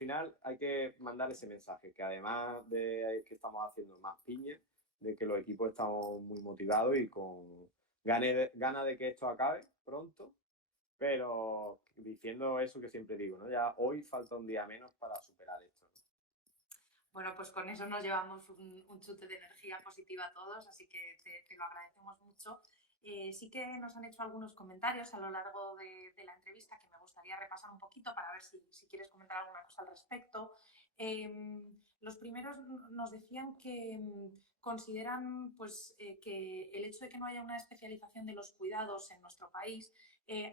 final hay que mandar ese mensaje, que además de que estamos haciendo más piña, de que los equipos estamos muy motivados y con ganas de que esto acabe pronto, pero diciendo eso que siempre digo, ¿no? Ya hoy falta un día menos para superar esto. Bueno, pues con eso nos llevamos un chute de energía positiva a todos, así que te lo agradecemos mucho. Sí que nos han hecho algunos comentarios a lo largo de la entrevista que me gustaría repasar un poquito para ver si quieres comentar alguna cosa al respecto. Los primeros nos decían que consideran pues, que el hecho de que no haya una especialización de los cuidados en nuestro país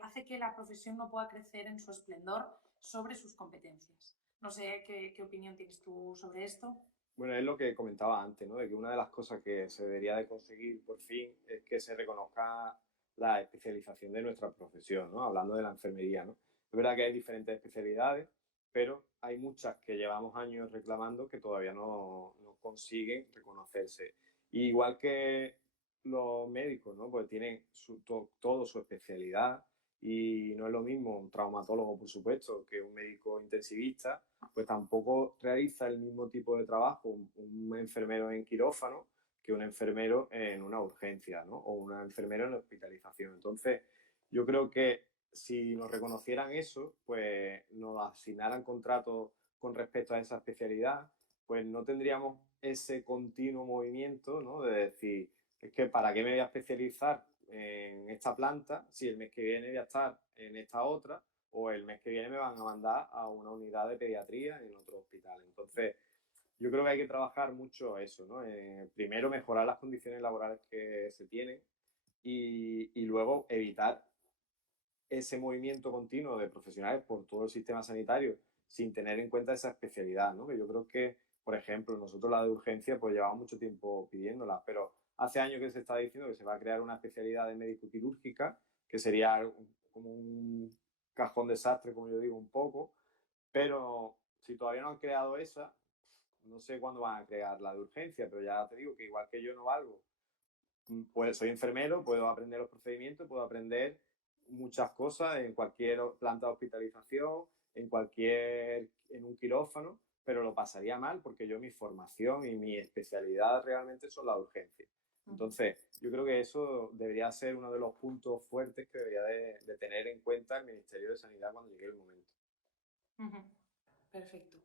hace que la profesión no pueda crecer en su esplendor sobre sus competencias. No sé qué opinión tienes tú sobre esto. Bueno, es lo que comentaba antes, ¿no? De que una de las cosas que se debería de conseguir por fin es que se reconozca la especialización de nuestra profesión, ¿no? Hablando de la enfermería, ¿no? Es verdad que hay diferentes especialidades, pero hay muchas que llevamos años reclamando que todavía no consiguen reconocerse. Y igual que los médicos, ¿no? Pues tienen todo su especialidad y no es lo mismo un traumatólogo, por supuesto, que un médico intensivista, pues tampoco realiza el mismo tipo de trabajo un enfermero en quirófano que un enfermero en una urgencia, ¿no? O un enfermero en hospitalización. Entonces, yo creo que si nos reconocieran eso, pues nos asignaran contratos con respecto a esa especialidad, pues no tendríamos ese continuo movimiento, ¿no? De decir, es que ¿para qué me voy a especializar en esta planta si el mes que viene voy a estar en esta otra o el mes que viene me van a mandar a una unidad de pediatría en otro hospital? Entonces, yo creo que hay que trabajar mucho eso, ¿no? Primero mejorar las condiciones laborales que se tienen y luego evitar ese movimiento continuo de profesionales por todo el sistema sanitario sin tener en cuenta esa especialidad, ¿no? Que yo creo que, por ejemplo, nosotros la de urgencia pues llevamos mucho tiempo pidiéndola, pero hace años que se está diciendo que se va a crear una especialidad de médico-quirúrgica, que sería como un cajón desastre, como yo digo, un poco, pero si todavía no han creado esa, no sé cuándo van a crear la de urgencia, pero ya te digo que igual que yo no valgo, pues soy enfermero, puedo aprender los procedimientos, puedo aprender muchas cosas en cualquier planta de hospitalización, en un quirófano, pero lo pasaría mal porque yo mi formación y mi especialidad realmente son la urgencia. Entonces, yo creo que eso debería ser uno de los puntos fuertes que debería de tener en cuenta el Ministerio de Sanidad cuando llegue el momento. Perfecto.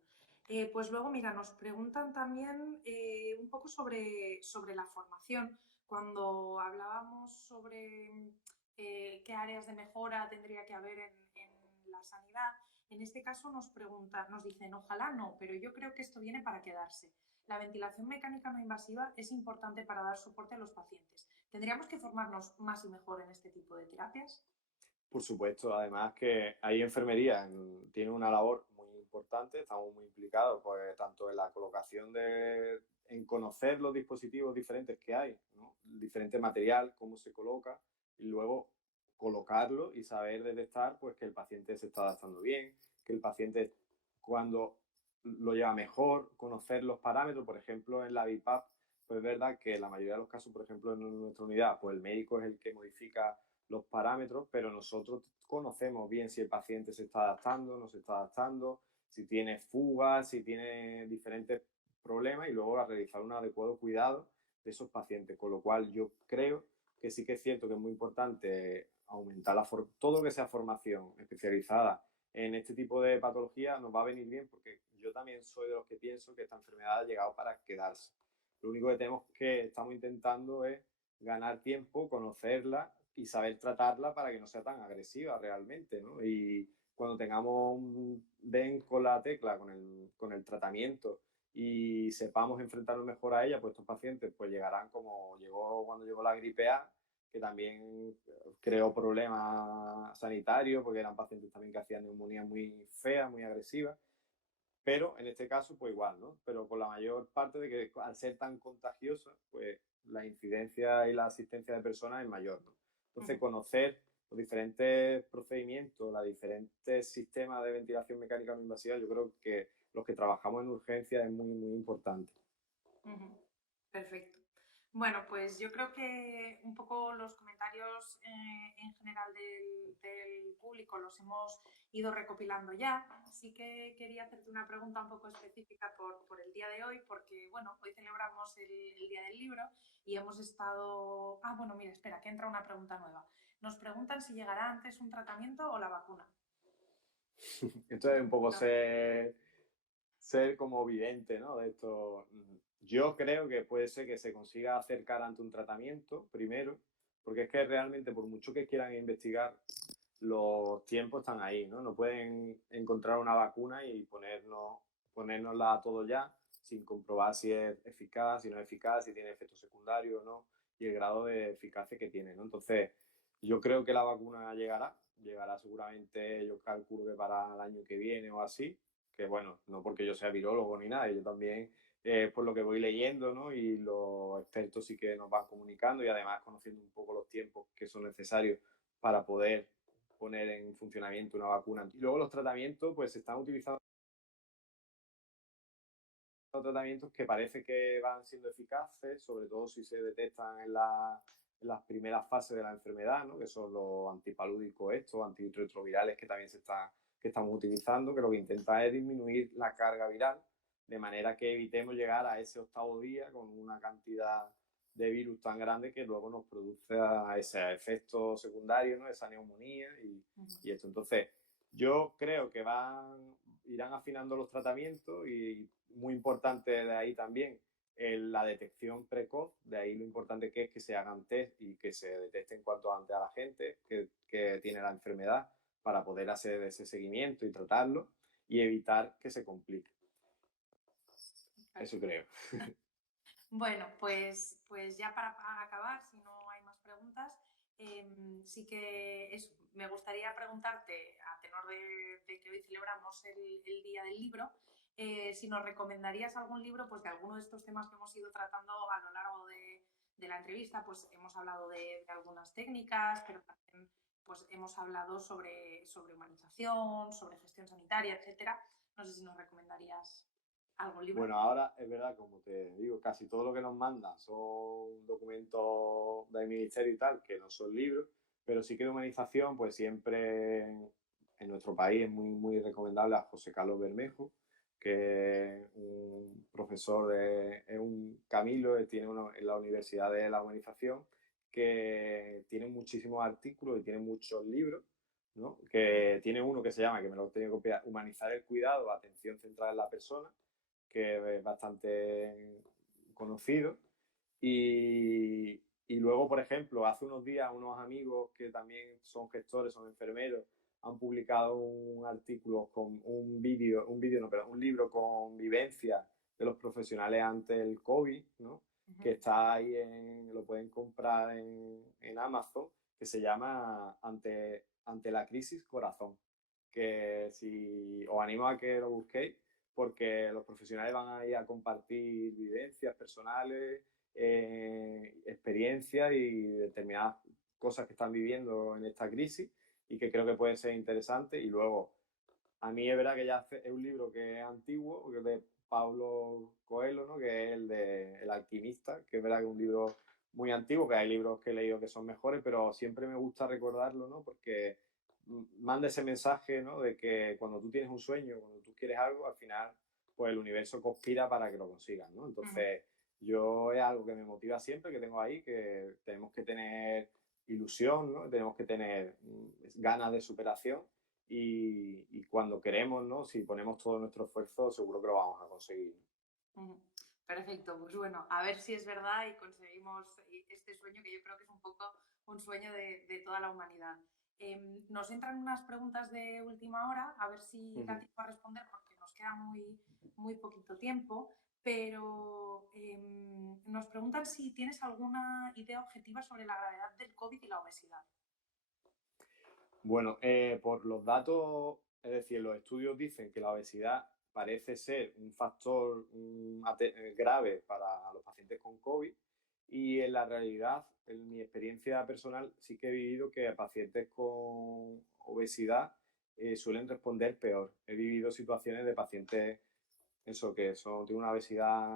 Pues luego, mira, nos preguntan también un poco sobre la formación. Cuando hablábamos sobre qué áreas de mejora tendría que haber en la sanidad, en este caso nos preguntan, nos dicen, ojalá no, pero yo creo que esto viene para quedarse. La ventilación mecánica no invasiva es importante para dar soporte a los pacientes. ¿Tendríamos que formarnos más y mejor en este tipo de terapias? Por supuesto, además que ahí enfermería tiene una labor muy importante, estamos muy implicados pues, tanto en la colocación en conocer los dispositivos diferentes que hay, ¿no? El diferente material, cómo se coloca, y luego colocarlo y saber detectar pues, que el paciente se está adaptando bien, que el paciente cuando lo lleva mejor, conocer los parámetros, por ejemplo, en la BIPAP, pues es verdad que en la mayoría de los casos, por ejemplo, en nuestra unidad, pues el médico es el que modifica los parámetros, pero nosotros conocemos bien si el paciente se está adaptando, no se está adaptando, si tiene fugas, si tiene diferentes problemas y luego a realizar un adecuado cuidado de esos pacientes. Con lo cual yo creo que sí que es cierto que es muy importante aumentar todo lo que sea formación especializada en este tipo de patología nos va a venir bien porque yo también soy de los que pienso que esta enfermedad ha llegado para quedarse. Lo único que tenemos que estamos intentando es ganar tiempo, conocerla y saber tratarla para que no sea tan agresiva realmente, ¿no? Y cuando tengamos den con la tecla, con el tratamiento y sepamos enfrentarnos mejor a ella, pues estos pacientes pues llegarán como llegó cuando llegó la gripe A, que también creó problemas sanitarios porque eran pacientes también que hacían neumonías muy feas, muy agresivas. Pero en este caso, pues igual, ¿no? Pero con la mayor parte de que al ser tan contagiosa, pues la incidencia y la asistencia de personas es mayor, ¿no? Entonces, conocer los diferentes procedimientos, los diferentes sistemas de ventilación mecánica no invasiva, yo creo que los que trabajamos en urgencia es muy, muy importante. Perfecto. Bueno, pues yo creo que un poco los comentarios en general del público los hemos ido recopilando ya. Sí que quería hacerte una pregunta un poco específica por el día de hoy, porque bueno, hoy celebramos el Día del Libro y hemos estado... Ah, bueno, mira, espera, que entra una pregunta nueva. Nos preguntan si llegará antes un tratamiento o la vacuna. Esto es un poco ser como vidente, ¿no? De esto. Yo creo que puede ser que se consiga acercar ante un tratamiento primero, porque es que realmente por mucho que quieran investigar, los tiempos están ahí, ¿no? No pueden encontrar una vacuna y ponérnosla a todo ya sin comprobar si es eficaz, si no es eficaz, si tiene efectos secundarios o no, y el grado de eficacia que tiene, ¿no? Entonces, yo creo que la vacuna llegará seguramente, yo calculo que para el año que viene o así, que bueno, no porque yo sea virólogo ni nada, yo también por lo que voy leyendo, ¿no? Y los expertos sí que nos van comunicando y además conociendo un poco los tiempos que son necesarios para poder poner en funcionamiento una vacuna. Y luego los tratamientos pues se están utilizando tratamientos que parece que van siendo eficaces, sobre todo si se detectan en las primeras fases de la enfermedad, ¿no? Que son los antipalúdicos estos, antirretrovirales que estamos utilizando, que lo que intenta es disminuir la carga viral, de manera que evitemos llegar a ese octavo día con una cantidad de virus tan grande que luego nos produce ese efecto secundario, ¿no? Esa neumonía y esto. Entonces, yo creo que irán afinando los tratamientos y muy importante de ahí también la detección precoz, de ahí lo importante que es que se hagan test y que se detecten cuanto antes a la gente que tiene la enfermedad para poder hacer ese seguimiento y tratarlo y evitar que se complique. Eso creo. Bueno, pues ya para acabar, si no hay más preguntas, sí que me gustaría preguntarte, a tenor de que hoy celebramos el Día del Libro, si nos recomendarías algún libro pues, de alguno de estos temas que hemos ido tratando a lo largo de la entrevista. Pues hemos hablado de algunas técnicas, pero también pues, hemos hablado sobre humanización, sobre gestión sanitaria, etcétera. No sé si nos recomendarías algún libro. Bueno, ahora es verdad, como te digo, casi todo lo que nos mandan son documentos del ministerio y tal, que no son libros, pero sí que de humanización, pues siempre en nuestro país es muy recomendable a José Carlos Bermejo, que es un profesor es un Camilo, tiene uno en la Universidad de la Humanización, que tiene muchísimos artículos y tiene muchos libros, ¿no? Que tiene uno que se llama, que me lo he tenido que copiar, Humanizar el cuidado, atención centrada en la persona, que es bastante conocido. Y luego, por ejemplo, hace unos días unos amigos que también son gestores, son enfermeros, han publicado un artículo con un libro con vivencias de los profesionales ante el COVID, ¿no? Que está ahí, lo pueden comprar en Amazon, que se llama Ante la crisis corazón, que si os animo a que lo busquéis, porque los profesionales van a ir a compartir vivencias personales, experiencias y determinadas cosas que están viviendo en esta crisis y que creo que puede ser interesante. Y luego, a mí es verdad que ya es un libro que es antiguo, que es de Paulo Coelho, ¿no? Que es el de El alquimista, que es verdad que es un libro muy antiguo, que hay libros que he leído que son mejores, pero siempre me gusta recordarlo, ¿no? Porque manda ese mensaje, ¿no? De que cuando tú tienes un sueño, cuando tú quieres algo, al final, pues el universo conspira para que lo consigas, ¿no? Entonces, yo es algo que me motiva siempre, que tengo ahí, que tenemos que tener ilusión, ¿no? Tenemos que tener ganas de superación y cuando queremos, ¿no? Si ponemos todo nuestro esfuerzo, seguro que lo vamos a conseguir. Perfecto, pues bueno, a ver si es verdad y conseguimos este sueño, que yo creo que es un poco un sueño de toda la humanidad. Nos entran unas preguntas de última hora, a ver si da tiempo a responder porque nos queda muy poquito tiempo, pero nos preguntan si tienes alguna idea objetiva sobre la gravedad del COVID y la obesidad. Bueno, por los datos, es decir, los estudios dicen que la obesidad parece ser un factor grave para los pacientes con COVID y en la realidad, en mi experiencia personal, sí que he vivido que pacientes con obesidad suelen responder peor. He vivido situaciones de pacientes, eso, tienen una obesidad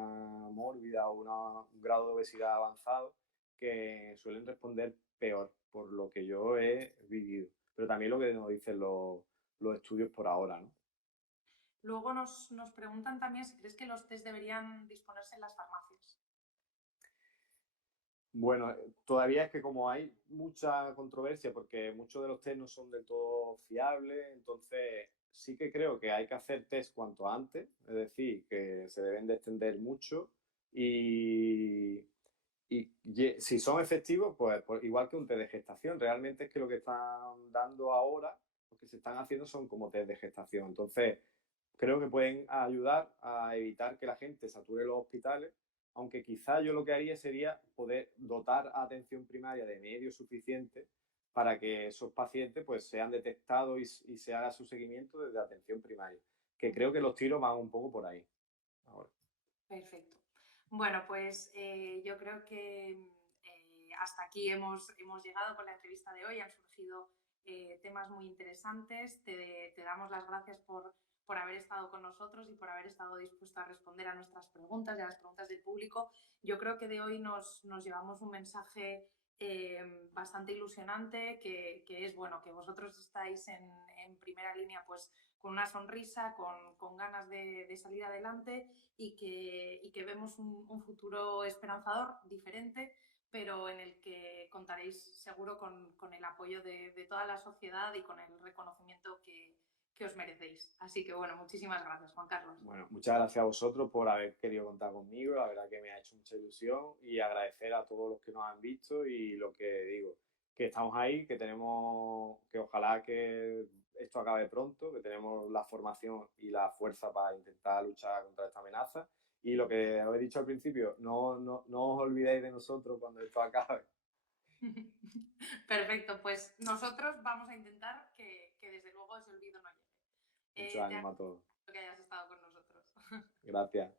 mórbida o un grado de obesidad avanzado, que suelen responder peor, por lo que yo he vivido. Pero también lo que nos dicen los estudios por ahora, ¿no? Luego nos preguntan también si crees que los test deberían disponerse en las farmacias. Bueno, todavía es que como hay mucha controversia, porque muchos de los test no son del todo fiables, entonces sí que creo que hay que hacer test cuanto antes, es decir, que se deben de extender mucho y, si son efectivos, pues igual que un test de gestación, realmente es que lo que están dando ahora, lo que se están haciendo son como test de gestación, entonces creo que pueden ayudar a evitar que la gente sature los hospitales, aunque quizá yo lo que haría sería poder dotar a atención primaria de medios suficientes para que esos pacientes pues sean detectados y se haga su seguimiento desde atención primaria, que creo que los tiros van un poco por ahí ahora. Perfecto. Bueno, pues yo creo que hasta aquí hemos llegado con la entrevista de hoy. Han surgido temas muy interesantes. Te damos las gracias por por haber estado con nosotros y por haber estado dispuesto a responder a nuestras preguntas y a las preguntas del público. Yo creo que de hoy nos llevamos un mensaje bastante ilusionante, que es bueno, que vosotros estáis en primera línea pues con una sonrisa, con ganas de salir adelante y que vemos un futuro esperanzador, diferente, pero en el que contaréis seguro con el apoyo de toda la sociedad y con el reconocimiento que os merecéis. Así que bueno, muchísimas gracias, Juan Carlos. Bueno, muchas gracias a vosotros por haber querido contar conmigo, la verdad que me ha hecho mucha ilusión y agradecer a todos los que nos han visto y lo que digo, que estamos ahí, que tenemos, que ojalá que esto acabe pronto, que tenemos la formación y la fuerza para intentar luchar contra esta amenaza y lo que os he dicho al principio, no os olvidéis de nosotros cuando esto acabe. Perfecto, pues nosotros vamos a intentar que desde luego ese olvido no llegue. Mucho Te ánimo a agradezco todos. que hayas estado con nosotros. Gracias.